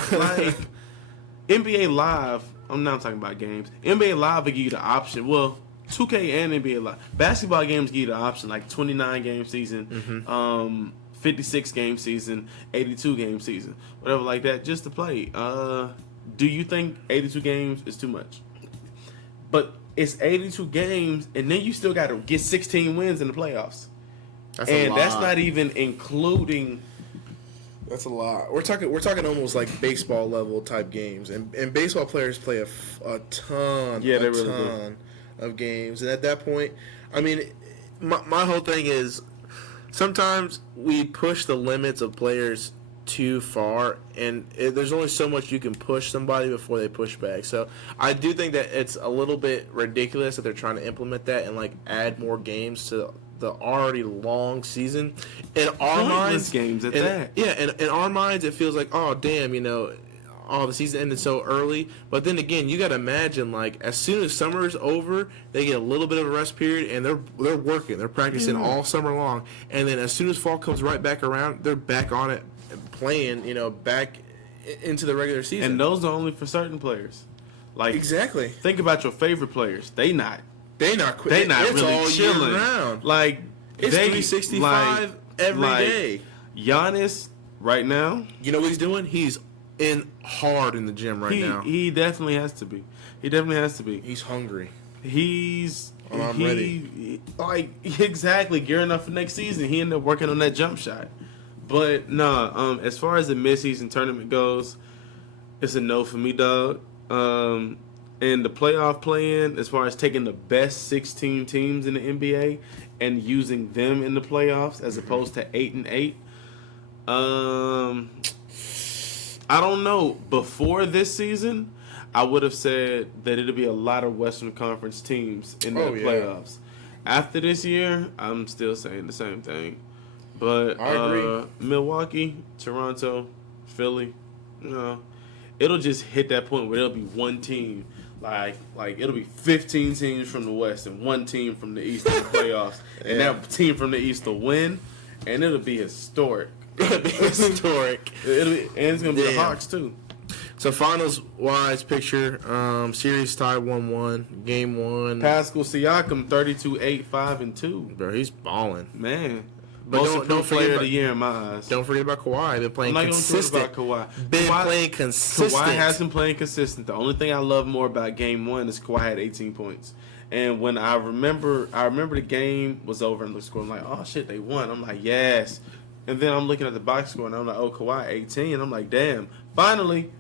NBA Live. I'm not talking about games. NBA Live will give you the option. Well, 2K and NBA Live basketball games give you the option 29 game season, 56 game season, 82 game season, whatever like that, just to play. Do you think 82 games is too much? But it's 82 games, and then you still got to get 16 wins in the playoffs. That's a lot. That's not even including That's a lot. We're talking almost like baseball level type games, and baseball players play a ton, Yeah, they a really ton of games, and at that point, I mean, my whole thing is sometimes we push the limits of players too far, and there's only so much you can push somebody before they push back. So I do think that it's a little bit ridiculous that they're trying to implement that and like add more games to the already long season. In our minds, games at and, that. yeah, and in our minds, it feels like, oh damn, the season ended so early. But then again, you got to imagine, like, as soon as summer is over, they get a little bit of a rest period, and they're working, they're practicing all summer long, and then as soon as fall comes right back around, they're back on it, playing, back into the regular season. And those are only for certain players. Like, exactly. think about your favorite players. They not It's really all chilling. year round. Like, It's 365 every day. Giannis right now. You know what he's doing? He's in hard in the gym now. He definitely has to be. He's hungry. I'm ready. Like, exactly, gearing up for next season. He ended up working on that jump shot. But nah, as far as the midseason tournament goes, it's a no for me, dog. And the playoff play-in, as far as taking the best 16 teams in the NBA and using them in the playoffs as opposed to 8 and 8. I don't know. Before this season, I would have said that it'd be a lot of Western Conference teams in the playoffs. After this year, I'm still saying the same thing. But I agree. Milwaukee, Toronto, Philly, it'll just hit that point where there'll be one team. Like it'll be 15 teams from the West and one team from the East in the playoffs. And that team from the East will win, and it'll be historic. It'll be historic. And it's going to be the Hawks, too. So, finals-wise picture, series tied 1-1, game 1. Pascal Siakam, 32-8, 5-2. Bro, he's balling. Man. But Most improved player of the year in my eyes. Don't forget about Kawhi. Been playing consistent. Playing consistent. Kawhi has been playing consistent. The only thing I love more about game 1 is Kawhi had 18 points. And when I remember the game was over and the score, I'm like, oh, shit, they won. I'm like, yes. And then I'm looking at the box score, and I'm like, oh, Kawhi, 18. And I'm like, damn. Finally,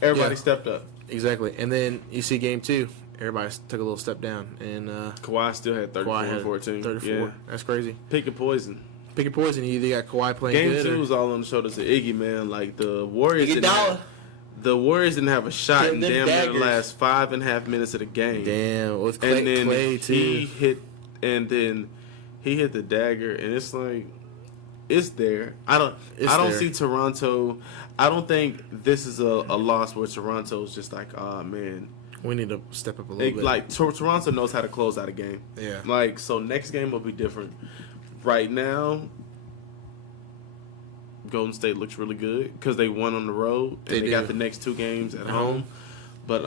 everybody stepped up. Exactly. And then you see game 2. Everybody took a little step down. And Kawhi still had 34 and 14. 34. Yeah. That's crazy. Pick your poison. Pick your poison. You either got Kawhi playing game good. Game 2 was all on the shoulders of Iggy, man. Like, the Warriors didn't have a shot in damn near the last 5.5 minutes of the game. Damn. With Clay too. He hit the dagger, and it's like, it's there. I don't see Toronto. I don't think this is a loss where Toronto's just like, oh man, we need to step up a little bit. Like Toronto knows how to close out a game. Yeah. Like, so next game will be different. Right now, Golden State looks really good because they won on the road and they got the next 2 games at home. But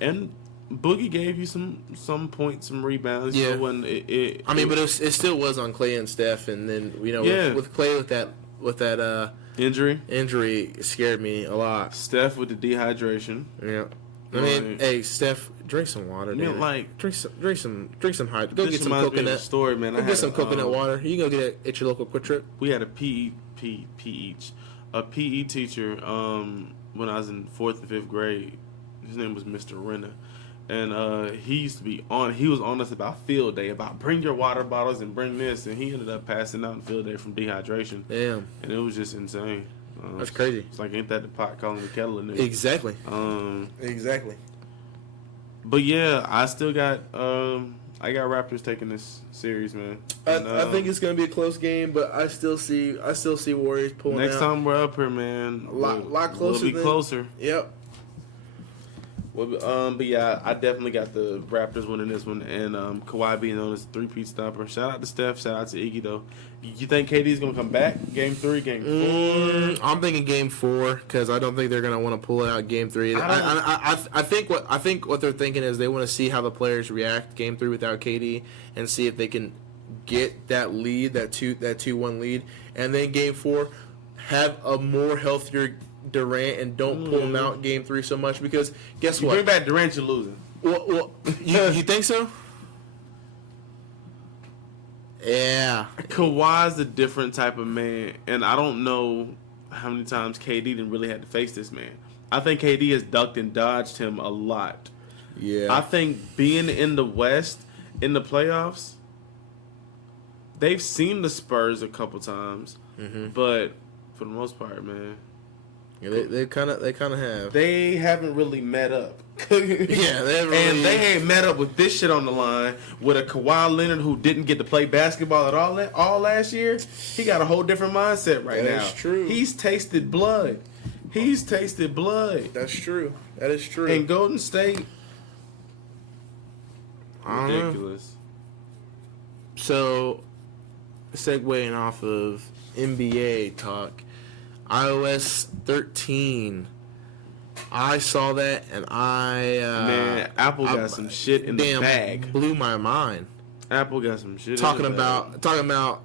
and Boogie gave you some points, some rebounds. Yeah. But it still was on Clay and Steph, and then with Clay with that injury it scared me a lot. Steph with the dehydration. Yeah. I mean, hey, Steph, drink some water, dude. Drink some hydration. Go get some coconut. Story, man. Go get some coconut water. You can go get it at your local Quick Trip. We had a PE teacher when I was in 4th and 5th grade. His name was Mr. Renner. And he was on us about field day, about bring your water bottles and bring this, and he ended up passing out on field day from dehydration. Damn. And it was just insane. That's crazy. It's like, ain't that the pot calling the kettle in there? Exactly. Exactly. But yeah, I still got I got Raptors taking this series, man. And, I think it's gonna be a close game, but I still see Warriors pulling next out. time we're up here, man. A lot closer. We'll be closer. Yep. Well, but yeah, I definitely got the Raptors winning this one, and Kawhi being known as a 3-peat stopper. Shout out to Steph. Shout out to Iggy, though. You think KD's gonna come back? Game 3, game 4? I'm thinking game 4 because I don't think they're gonna want to pull it out game 3. I think what they're thinking is they want to see how the players react game 3 without KD and see if they can get that lead, that 2-1 lead, and then game 4 have a more healthier Durant and don't pull him out game 3 so much because guess what? Bring back Durant, you're losing. Well, you think so? Yeah. Kawhi's a different type of man, and I don't know how many times KD didn't really have to face this man. I think KD has ducked and dodged him a lot. Yeah. I think being in the West in the playoffs, they've seen the Spurs a couple times, but for the most part, man, Yeah, they kind of have. they haven't really met up. Yeah, they haven't And really- they ain't met up with this shit on the line with a Kawhi Leonard who didn't get to play basketball at all last year. He got a whole different mindset right now. That's true. He's tasted blood. He's tasted blood. That's true. That is true. And Golden State, I don't know. ridiculous. So, segueing off of NBA talk, iOS 13. I saw that and Man, Apple got some shit in the bag. blew my mind. Apple got some shit Talking in the bag. about.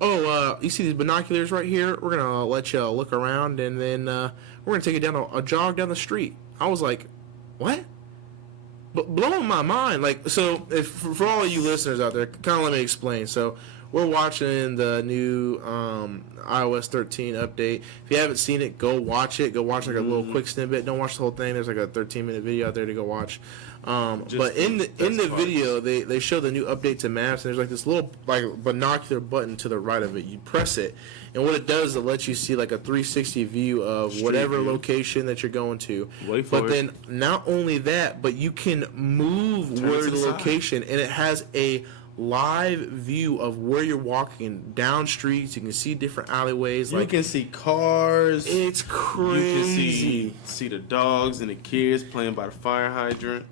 Oh, you see these binoculars right here? We're gonna let you look around, and then we're gonna take you down a jog down the street. I was like, what? But blowing my mind. Like, so if for all of you listeners out there, kind of let me explain. So we're watching the new iOS 13 update. If you haven't seen it, go watch it. Go watch like a little quick snippet. Don't watch the whole thing. There's like a 13-minute video out there to go watch. But in the video, they show the new update to maps, and there's like this little like binocular button to the right of it. You press it, and what it does is it lets you see like a 360 view of whatever view. location that you're going to. Wait for but it. then not only that, but you can move Turn it where to the the side. location, and it has a live view of where you're walking down streets. You can see different alleyways. You Like, can see cars. it's crazy. You can see the dogs and the kids playing by the fire hydrant.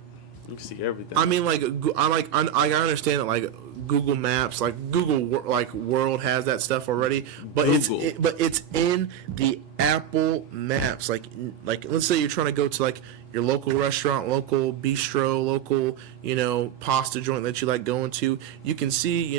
You can see everything. I mean, like, I understand that, like, Google Maps, like Google like World has that stuff already, but Google. it's in the Apple Maps. Like let's say you're trying to go to like your local restaurant, local bistro, local pasta joint that you like going to. You can see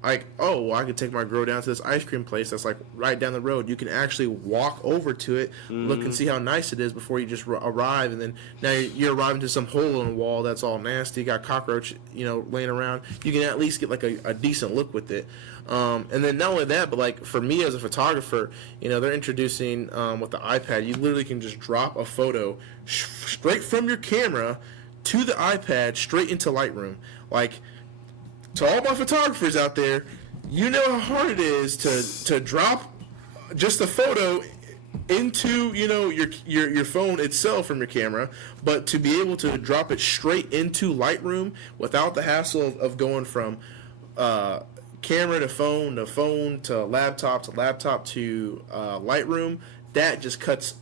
like, oh, well, I could take my girl down to this ice cream place that's like right down the road. You can actually walk over to it, look and see how nice it is before you just arrive, and then now you're arriving to some hole in the wall that's all nasty, got cockroach, laying around. You can at least get like a decent look with it. And then not only that, but like for me as a photographer, they're introducing with the iPad, you literally can just drop a photo straight from your camera to the iPad straight into Lightroom. Like, to all my photographers out there, you know how hard it is to drop just a photo into your phone itself from your camera, but to be able to drop it straight into Lightroom without the hassle of going from camera to phone to laptop to Lightroom, that just cuts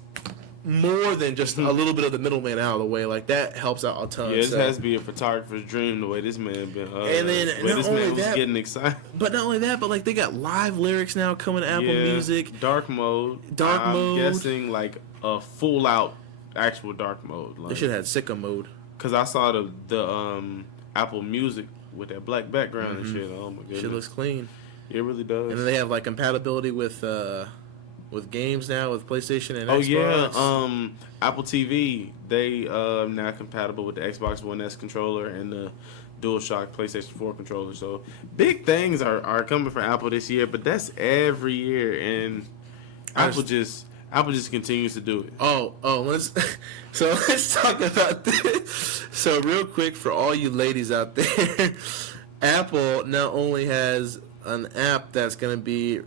more than just a little bit of the middleman out of the way. Like, that helps out a ton. yeah, this has to be a photographer's dream the way this man been. And then the way not this only man was that- getting excited. But not only that, but like they got live lyrics now coming to Apple Music. Dark mode. I'm guessing like a full out actual dark mode. Like, They should have had sicko mode. Cause I saw the Apple Music with that black background and shit. Oh my goodness, Shit looks clean. it really does. And then they have like compatibility with games now with PlayStation and Oh Xbox. yeah, Apple TV, they now compatible with the Xbox One S controller and the DualShock PlayStation 4 controller. So big things are coming from Apple this year, but that's every year, and Apple just continues to do it. Let's talk about this. So real quick for all you ladies out there, Apple not only has an app that's going to be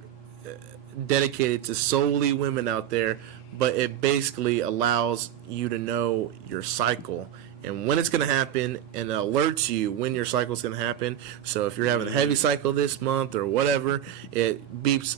dedicated to solely women out there, but it basically allows you to know your cycle and when it's going to happen, and alerts you when your cycle is going to happen. So if you're having a heavy cycle this month or whatever, it beeps,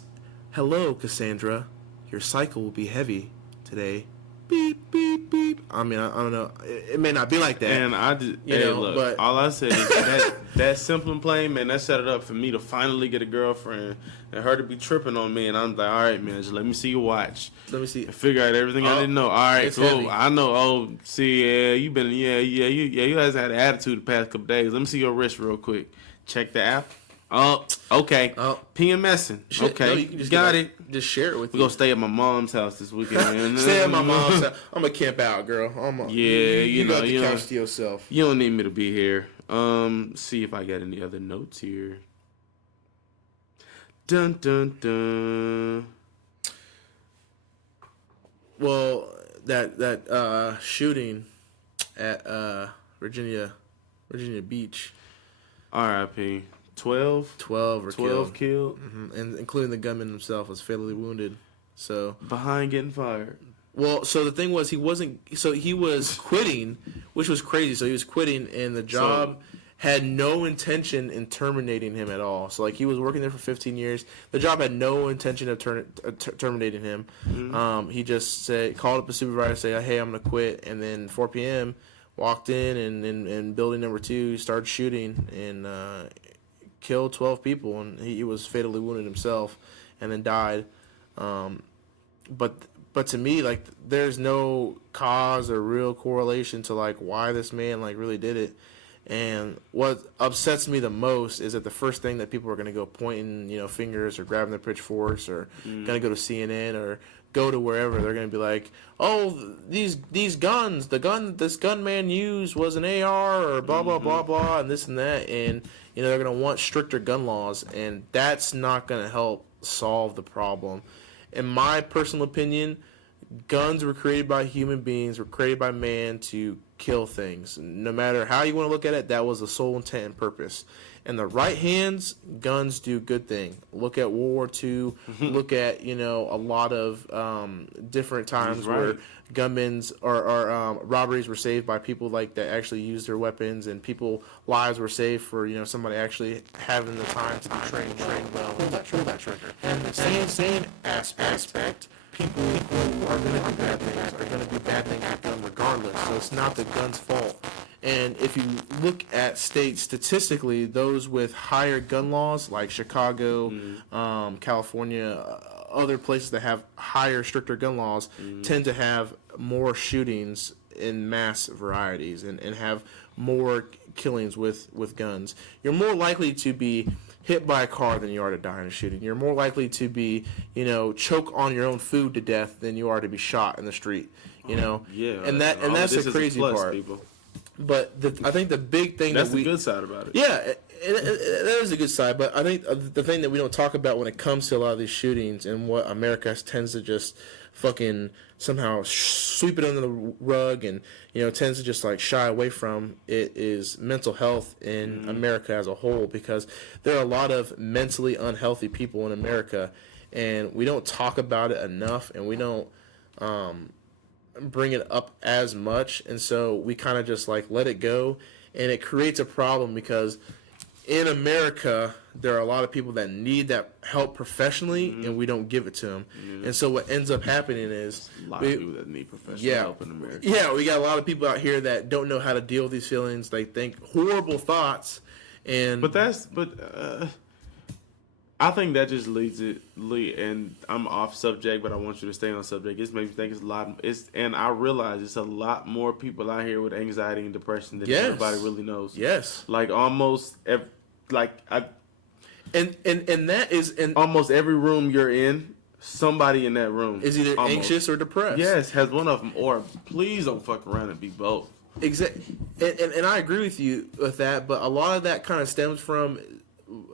"Hello, Cassandra, your cycle will be heavy today." Beep, beep, beep. I mean, I don't know. It may not be like that. And I just, look, but all I said is that simple and plain, man, that set it up for me to finally get a girlfriend and her to be tripping on me. And I'm like, all right, man, just let me see your watch. Let me see. And figure out everything I didn't know. All right, it's cool. heavy. I know. Oh, see, you guys had an attitude the past couple days. Let me see your wrist real quick. Check the app. Oh, okay. PMSing. Shit, Okay, no, you can just got it. Just share it with We're you. gonna stay at my mom's house this weekend. Stay at my mom's house. I'm gonna camp out, girl. You got the couch to yourself. You don't need me to be here. See if I got any other notes here. Dun dun dun. Well, that shooting at Virginia Beach, R.I.P. 12 12 killed. and including the gunman himself was fatally wounded. So Behind getting fired. well, so the thing was he was quitting, which was crazy. So he was quitting, and the job had no intention in terminating him at all. So like he was working there for 15 years. The job had no intention of terminating him. He just called up the supervisor, say, "Hey, I'm gonna quit," and then 4 p.m. walked in and building number 2 started shooting and killed 12 people, and he was fatally wounded himself, and then died. But to me, like, there's no cause or real correlation to like why this man like really did it. And what upsets me the most is that the first thing that people are going to go pointing, fingers or grabbing their pitchforks or going to go to CNN or go to wherever, they're going to be like, "Oh, these guns, this gunman used was an AR or blah blah blah blah and this and that," and they're going to want stricter gun laws, and that's not going to help solve the problem. In my personal opinion, guns were created by human beings, were created by man to kill things. No matter how you want to look at it, that was the sole intent and purpose. In the right hands, guns do good thing. Look at World War II. Look at, a lot of different times where gunmen's or robberies were saved by people like that actually used their weapons, and lives were saved for, somebody actually having the time to be trained well. Pull that trigger. And the same aspect, people who are going to do bad things are going to do bad things with gun regardless. So it's not the gun's fault. And if you look at states statistically, those with higher gun laws like Chicago, California, other places that have higher, stricter gun laws tend to have more shootings in mass varieties and have more killings with guns. You're more likely to be hit by a car than you are to die in a shooting. You're more likely to be, choke on your own food to death than you are to be shot in the street. Yeah, and that's the crazy part. People. But I think the big thing that's the good side about it. Yeah, that is a good side. But I think the thing that we don't talk about when it comes to a lot of these shootings and what America tends to just fucking somehow sweep it under the rug and tends to just like shy away from it is mental health in America as a whole, because there are a lot of mentally unhealthy people in America, and we don't talk about it enough, and we don't bring it up as much, and so we kind of just like let it go, and it creates a problem because in America there are a lot of people that need that help professionally, and we don't give it to them. And so what ends up happening is a lot of people that need professional help in America. Yeah, we got a lot of people out here that don't know how to deal with these feelings. They think horrible thoughts, and I think that just and I'm off subject, but I want you to stay on subject. It's made me think and I realize it's a lot more people out here with anxiety and depression than everybody really knows. Yes. Like almost and that is in almost every room you're in, somebody in that room is either anxious or depressed. Yes, has one of them, or please don't fuck around and be both. Exactly. And I agree with you with that, but a lot of that kind of stems from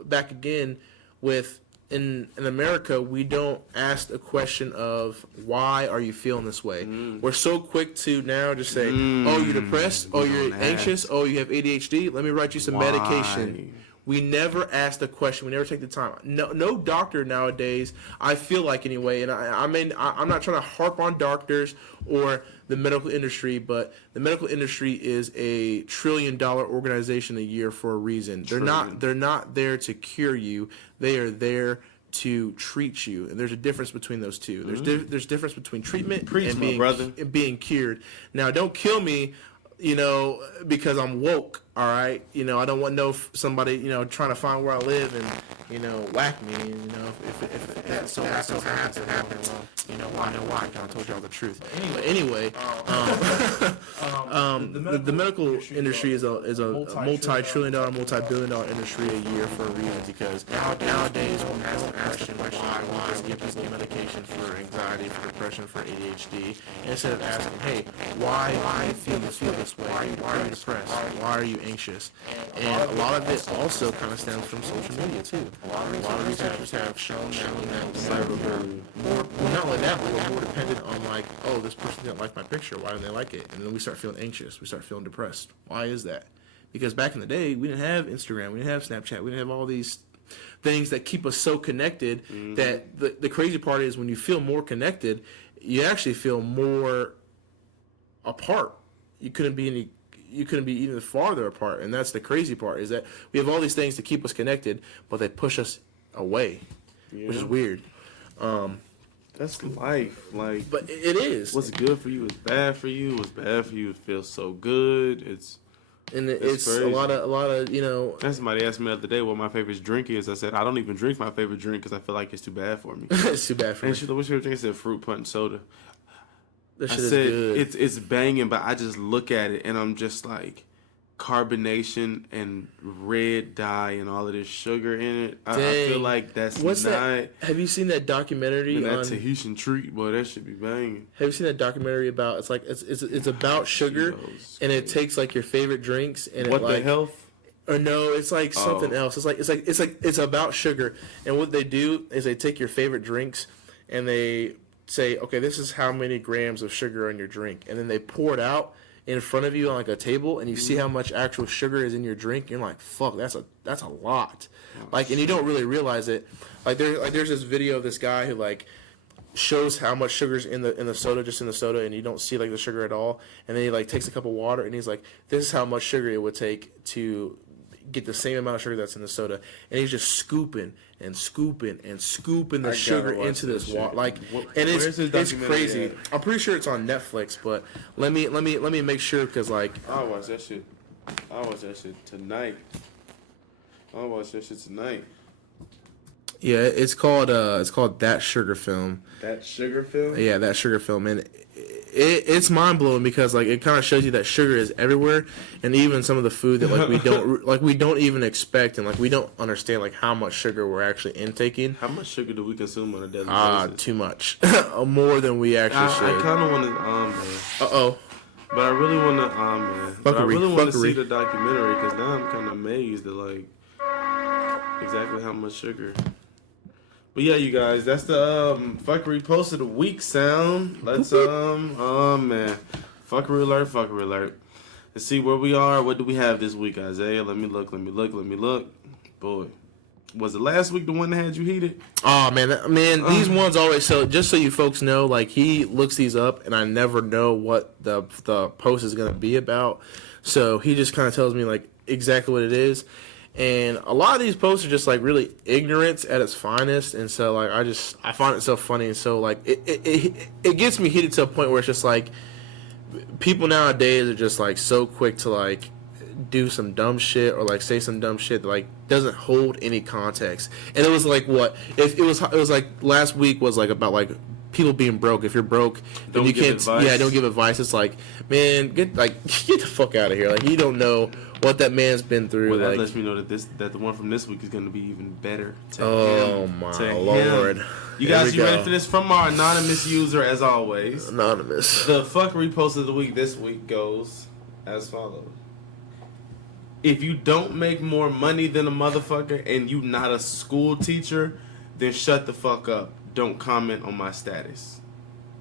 back again with in America, we don't ask the question of why are you feeling this way. We're so quick to now just say, "Oh, you're depressed. Oh, you're anxious. Oh, you have ADHD. Let me write you some medication." We never ask the question. We never take the time. No doctor nowadays, I feel like anyway, and I'm not trying to harp on doctors or the medical industry, but the medical industry is a $1 trillion organization a year for a reason. They're not there to cure you. They are there to treat you, and there's a difference between those two. There's difference between treatment and being cured. Now, don't kill me, because I'm woke. All right, I don't want somebody trying to find where I live and whack me. If that so happens to happen, well, why? I told y'all the truth. Anyway, The medical industry is a multi-trillion-dollar, multi-billion-dollar industry a year for a reason, because nowadays when people ask them why give people medication for anxiety, for depression, for ADHD, instead of asking, hey, why do you feel this way? Why are you depressed? Why are you anxious? And a lot of it also kind of stems from social media too. A lot of researchers have shown that we're not only that, but we're more dependent on like, oh, this person didn't like my picture. Why didn't they like it? And then we start feeling anxious. We start feeling depressed. Why is that? Because back in the day, we didn't have Instagram. We didn't have Snapchat. We didn't have all these things that keep us so connected. That the crazy part is when you feel more connected, you actually feel more apart. You couldn't be even farther apart. And that's the crazy part, is that we have all these things to keep us connected, but they push us away, which is weird. That's life. Like, but it is. What's good for you is bad for you. What's bad for you, it feels so good. It's a lot of you know. And somebody asked me the other day what my favorite drink is. I said I don't even drink my favorite drink because I feel like it's too bad for me. It's too bad for me. And she said, "What's your drink?" I said, "Fruit punch soda." That shit I is said good. it's banging, but I just look at it and I'm just like, carbonation and red dye and all of this sugar in it. I feel like that's What's not. That? Have you seen that documentary Man, on that Tahitian treat, boy, that should be banging. Have you seen that documentary about? It's like it's about sugar, and it takes like your favorite drinks and what it, like, the health? Or no, it's like something else. It's about sugar, and what they do is they take your favorite drinks and they say, okay, this is how many grams of sugar in your drink, and then they pour it out in front of you on like a table, and you see how much actual sugar is in your drink. You're like, fuck, that's a lot. Like, and you don't really realize it. There's this video of this guy who like shows how much sugar's in the soda, just in the soda, and you don't see like the sugar at all. And then he like takes a cup of water and he's like, this is how much sugar it would take to get the same amount of sugar that's in the soda. And he's just scooping and scooping and scooping the sugar into this water. Like, and it's crazy. At? I'm pretty sure it's on Netflix, but let me make sure, because like I'll watch that shit. Tonight. Yeah, it's called That Sugar Film. That Sugar Film? Yeah, That Sugar Film. And it's mind blowing, because like it kind of shows you that sugar is everywhere, and even some of the food that like we don't even expect, and like we don't understand like how much sugar we're actually intaking. How much sugar do we consume on a daily basis? Too much. More than we actually should. I kind of want to man. But I really want to man. But I really want to see the documentary, because now I'm kind of amazed at like exactly how much sugar. But yeah, you guys, that's the fuckery post of the week sound. Let's man, fuckery alert. Let's see where we are. What do we have this week, Isaiah? Let me look. Boy, was it last week the one that had you heated? Oh man, these ones always. So just so you folks know, like he looks these up, and I never know what the post is gonna be about. So he just kind of tells me like exactly what it is. And a lot of these posts are just like really ignorance at its finest, and so like I find it so funny, and so like it gets me heated to a point where it's just like people nowadays are just like so quick to like do some dumb shit or like say some dumb shit that like doesn't hold any context. And it was like what if it was like last week was like about like people being broke. If you're broke, then you can't. Advice. Yeah, don't give advice. It's like, man, get the fuck out of here. Like you don't know what that man's been through. Well, that like, lets me know that the one from this week is going to be even better. My lord! You guys, you ready for this? From our anonymous user, as always. Anonymous. The fuckery post of the week this week goes as follows: if you don't make more money than a motherfucker and you not a school teacher, then shut the fuck up. Don't comment on my status.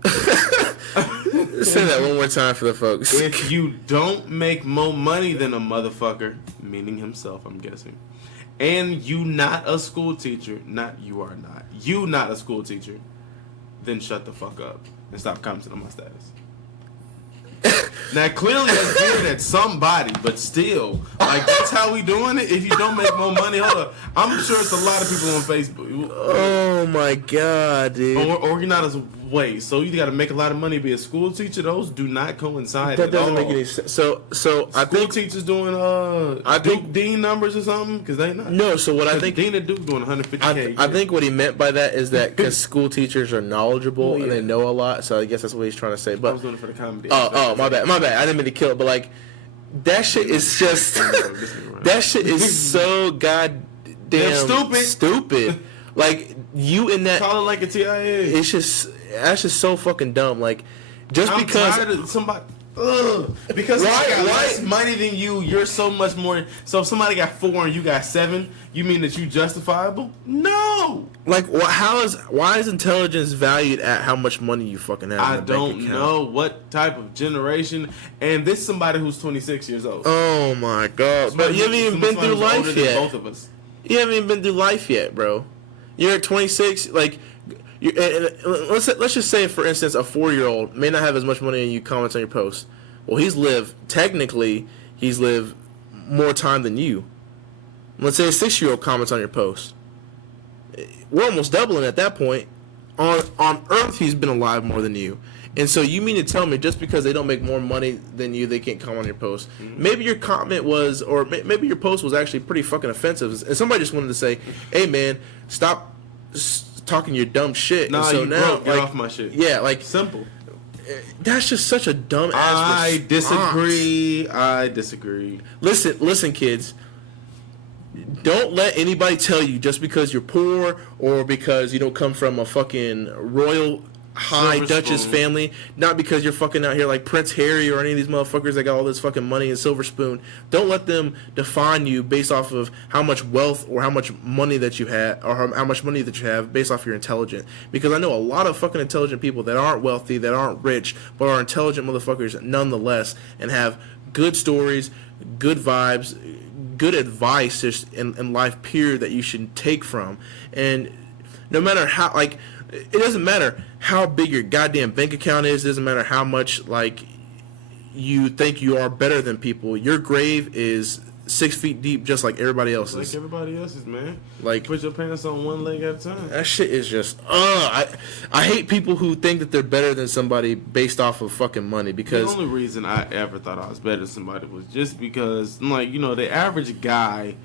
Say that one more time for the folks. If you don't make more money than a motherfucker, meaning himself, I'm guessing, and you not a school teacher, you not a school teacher, then shut the fuck up and stop commenting on my status. Now, clearly that's weird at somebody, but still, like, that's how we doing it? If you don't make more money, hold up. I'm sure it's a lot of people on Facebook. Oh, Oh my god, dude. Or you're not as wait. So you got to make a lot of money to be a school teacher. Those do not coincide. That at doesn't all. make any sense. So I School think teachers doing I think dean numbers or something because they not. no. So what I think dean of Duke doing 150K. I think what he meant by that is that because school teachers are knowledgeable and they yeah. know a lot. So I guess that's what he's trying to say. I But was doing it for the comedy. my bad. I didn't mean to kill it, but like that shit is just that shit is so goddamn stupid. Like you in that. Call it like a TIA. It's just that's just so fucking dumb. Like just I'm because tired of somebody. Because I got less money than you, you're so much more. So if somebody got 4 and you got 7, you mean that you justifiable? No. like why is intelligence valued at how much money you fucking have? I in a bank don't account? know what type of generation. And this is somebody who's 26 years old. Oh my god! But you haven't even been through life yet. Both of us. You haven't even been through life yet, bro. You're at 26. Like, let's just say, for instance, a 4-year-old may not have as much money as you comments on your posts. Well, he's lived more time than you. Let's say a 6-year-old comments on your post. We're almost doubling at that point. On Earth, he's been alive more than you. And so you mean to tell me just because they don't make more money than you, they can't comment on your post? Mm-hmm. Maybe your comment was, or maybe your post was actually pretty fucking offensive, and somebody just wanted to say, "Hey man, stop talking your dumb shit." Nah, and so you now, broke. Get off my shit. Yeah, like simple. That's just such a dumb ass. I disagree. Listen, kids. Don't let anybody tell you just because you're poor or because you don't come from a fucking royal high Silver Duchess spoon. family, not because you're fucking out here like Prince Harry or any of these motherfuckers that got all this fucking money and silver spoon. Don't let them define you based off of how much wealth or how much money that you have or how much money that you have based off your intelligence. Because I know a lot of fucking intelligent people that aren't wealthy, that aren't rich, but are intelligent motherfuckers nonetheless and have good stories, good vibes, good advice just in life period that you should take from. And no matter how, like, it doesn't matter how big your goddamn bank account is. It doesn't matter how much, like, you think you are better than people. Your grave is 6 feet deep just like everybody else's. Like everybody else's, man. Like, put your pants on one leg at a time. That shit is just, I hate people who think that they're better than somebody based off of fucking money, because... The only reason I ever thought I was better than somebody was just because, like, you know, the average guy...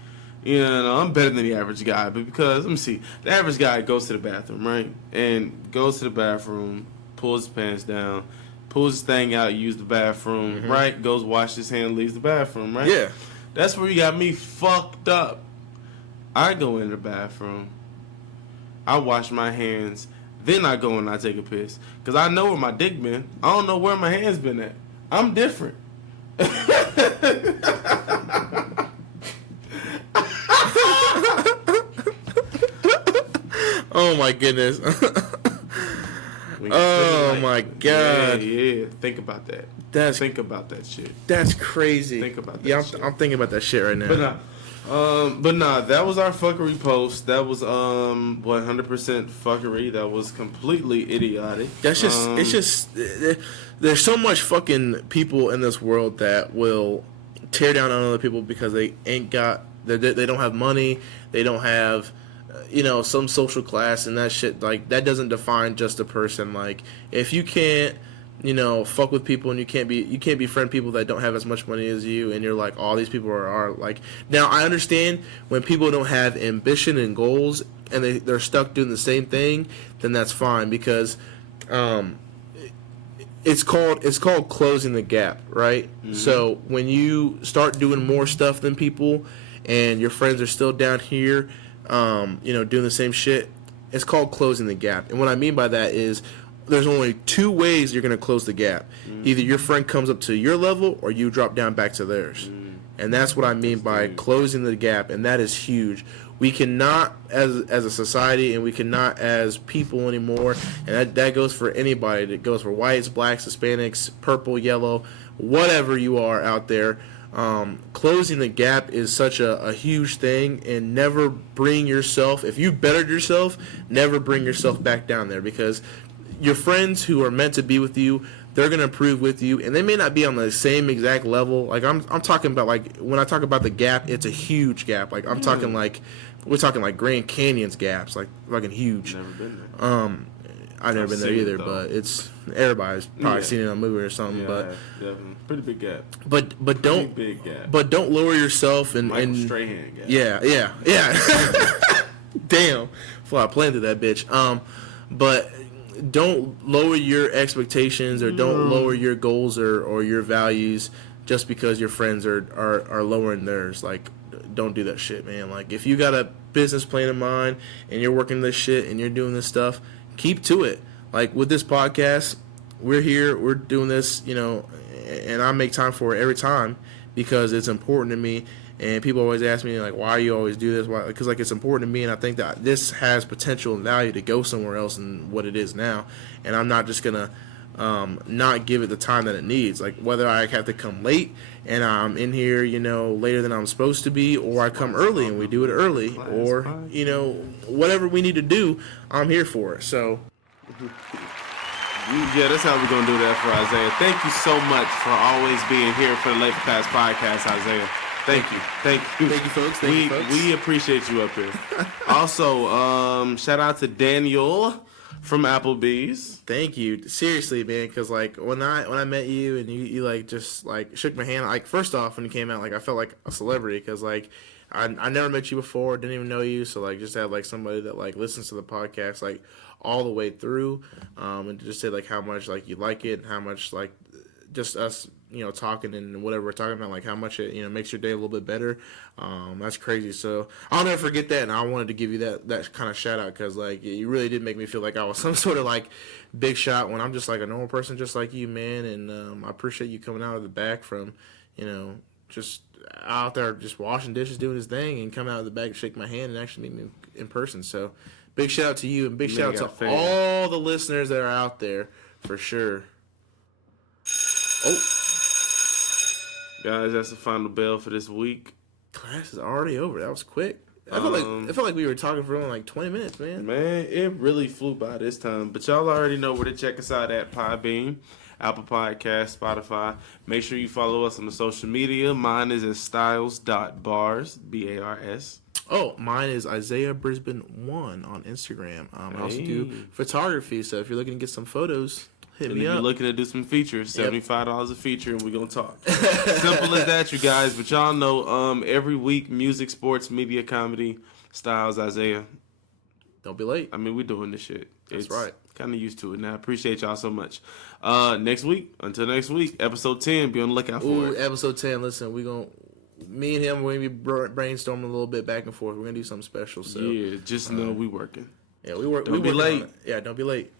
You know, I'm better than the average guy, but because, let me see, the average guy goes to the bathroom, right? And goes to the bathroom, pulls his pants down, pulls his thing out, use the bathroom, right? Goes wash his hand, leaves the bathroom, right? Yeah. That's where you got me fucked up. I go in the bathroom, I wash my hands, then I go and I take a piss. Because I know where my dick been. I don't know where my hands been at. I'm different. Oh my goodness. Oh my god. Yeah. Think about that. Think about that shit. That's crazy. Think about that. Yeah, shit. I'm thinking about that shit right now. But nah, that was our fuckery post. That was 100% fuckery. That was completely idiotic. That's just it's just there's so much fucking people in this world that will tear down on other people because they don't have money, they don't have some social class, and that shit, like, that doesn't define just a person. Like, if you can't fuck with people and you can't befriend people that don't have as much money as you, and you're like, oh, these people are like... Now, I understand when people don't have ambition and goals and they're stuck doing the same thing, then that's fine, because it's called closing the gap, right? Mm-hmm. So when you start doing more stuff than people and your friends are still down here doing the same shit, it's called closing the gap. And what I mean by that is there's only 2 ways you're going to close the gap. Mm-hmm. Either your friend comes up to your level or you drop down back to theirs. Mm-hmm. And that's what I mean by closing the gap, and that is huge. We cannot, as a society, and we cannot as people anymore, and that goes for anybody. That goes for whites, blacks, Hispanics, purple, yellow, whatever you are out there. Closing the gap is such a huge thing, and never bring yourself, if you bettered yourself, never bring yourself back down there, because your friends who are meant to be with you, they're going to improve with you, and they may not be on the same exact level. Like, I'm talking about, like, when I talk about the gap, it's a huge gap. Like, I'm talking, like, we're talking like Grand Canyon's gaps, like fucking huge. Never been there. I've never been there either, though. but it's everybody's probably seen it on a movie or something. Yeah, But definitely. Pretty big gap. but don't Big gap. but don't lower yourself and Michael Strahan gap. yeah. Damn, well, I planted that bitch. But don't lower your expectations or don't lower your goals or your values just because your friends are lowering theirs. Like, don't do that shit, man. Like, if you got a business plan in mind and you're working this shit and you're doing this stuff, keep to it. Like, with this podcast, we're here, we're doing this, and I make time for it every time because it's important to me. And people always ask me, like, why you always do this? Why? Because, like, it's important to me, and I think that this has potential and value to go somewhere else than what it is now. And I'm not just going to not give it the time that it needs. Like, whether I have to come late and I'm in here, later than I'm supposed to be, or I come early and we do it early, or, whatever we need to do, I'm here for it. So, Yeah, that's how we're going to do that for Isaiah. Thank you so much for always being here for the Late Class Podcast, Isaiah. Thank you, folks. We appreciate you up here. Also, shout out to Daniel from Applebee's. Thank you, seriously, man. Because like when I met you and you like just like shook my hand. Like, first off, when you came out, like I felt like a celebrity because like I never met you before, didn't even know you. So like just have like somebody that like listens to the podcast like all the way through, and to just say like how much like you like it and how much like just us talking and whatever we're talking about, like how much it makes your day a little bit better. That's crazy. So I'll never forget that, and I wanted to give you that kind of shout out because like you really did make me feel like I was some sort of like big shot when I'm just like a normal person just like you, man. And I appreciate you coming out of the back from just out there just washing dishes, doing his thing, and coming out of the back and shake my hand and actually meet me in person. So big shout out to you, and big shout out to all the listeners that are out there for sure. Oh, Guys, that's the final bell for this week. class is already over. That was quick. I felt like we were talking for only like 20 minutes, man. Man, it really flew by this time. But y'all already know where to check us out at Podbean, Apple Podcasts, Spotify. Make sure you follow us on the social media. Mine is at styles.bars, B-A-R-S. Oh, mine is Isaiah Brisbane 1 on Instagram. I also do photography, so if you're looking to get some photos, hit me If up. you're looking to do some features, $75 a feature, and we're going to talk. Simple as that, you guys. But y'all know every week, music, sports, media, comedy, Styles, Isaiah. Don't be late. I mean, we're doing this shit. That's right. Kind of used to it now. Appreciate y'all so much. Next week, until next week, episode 10, be on the lookout for it. Episode 10. Listen, me and him, we're going to be brainstorming a little bit back and forth. We're going to do something special. So Yeah, just know we working. Yeah, we work. Don't be late. Yeah, don't be late.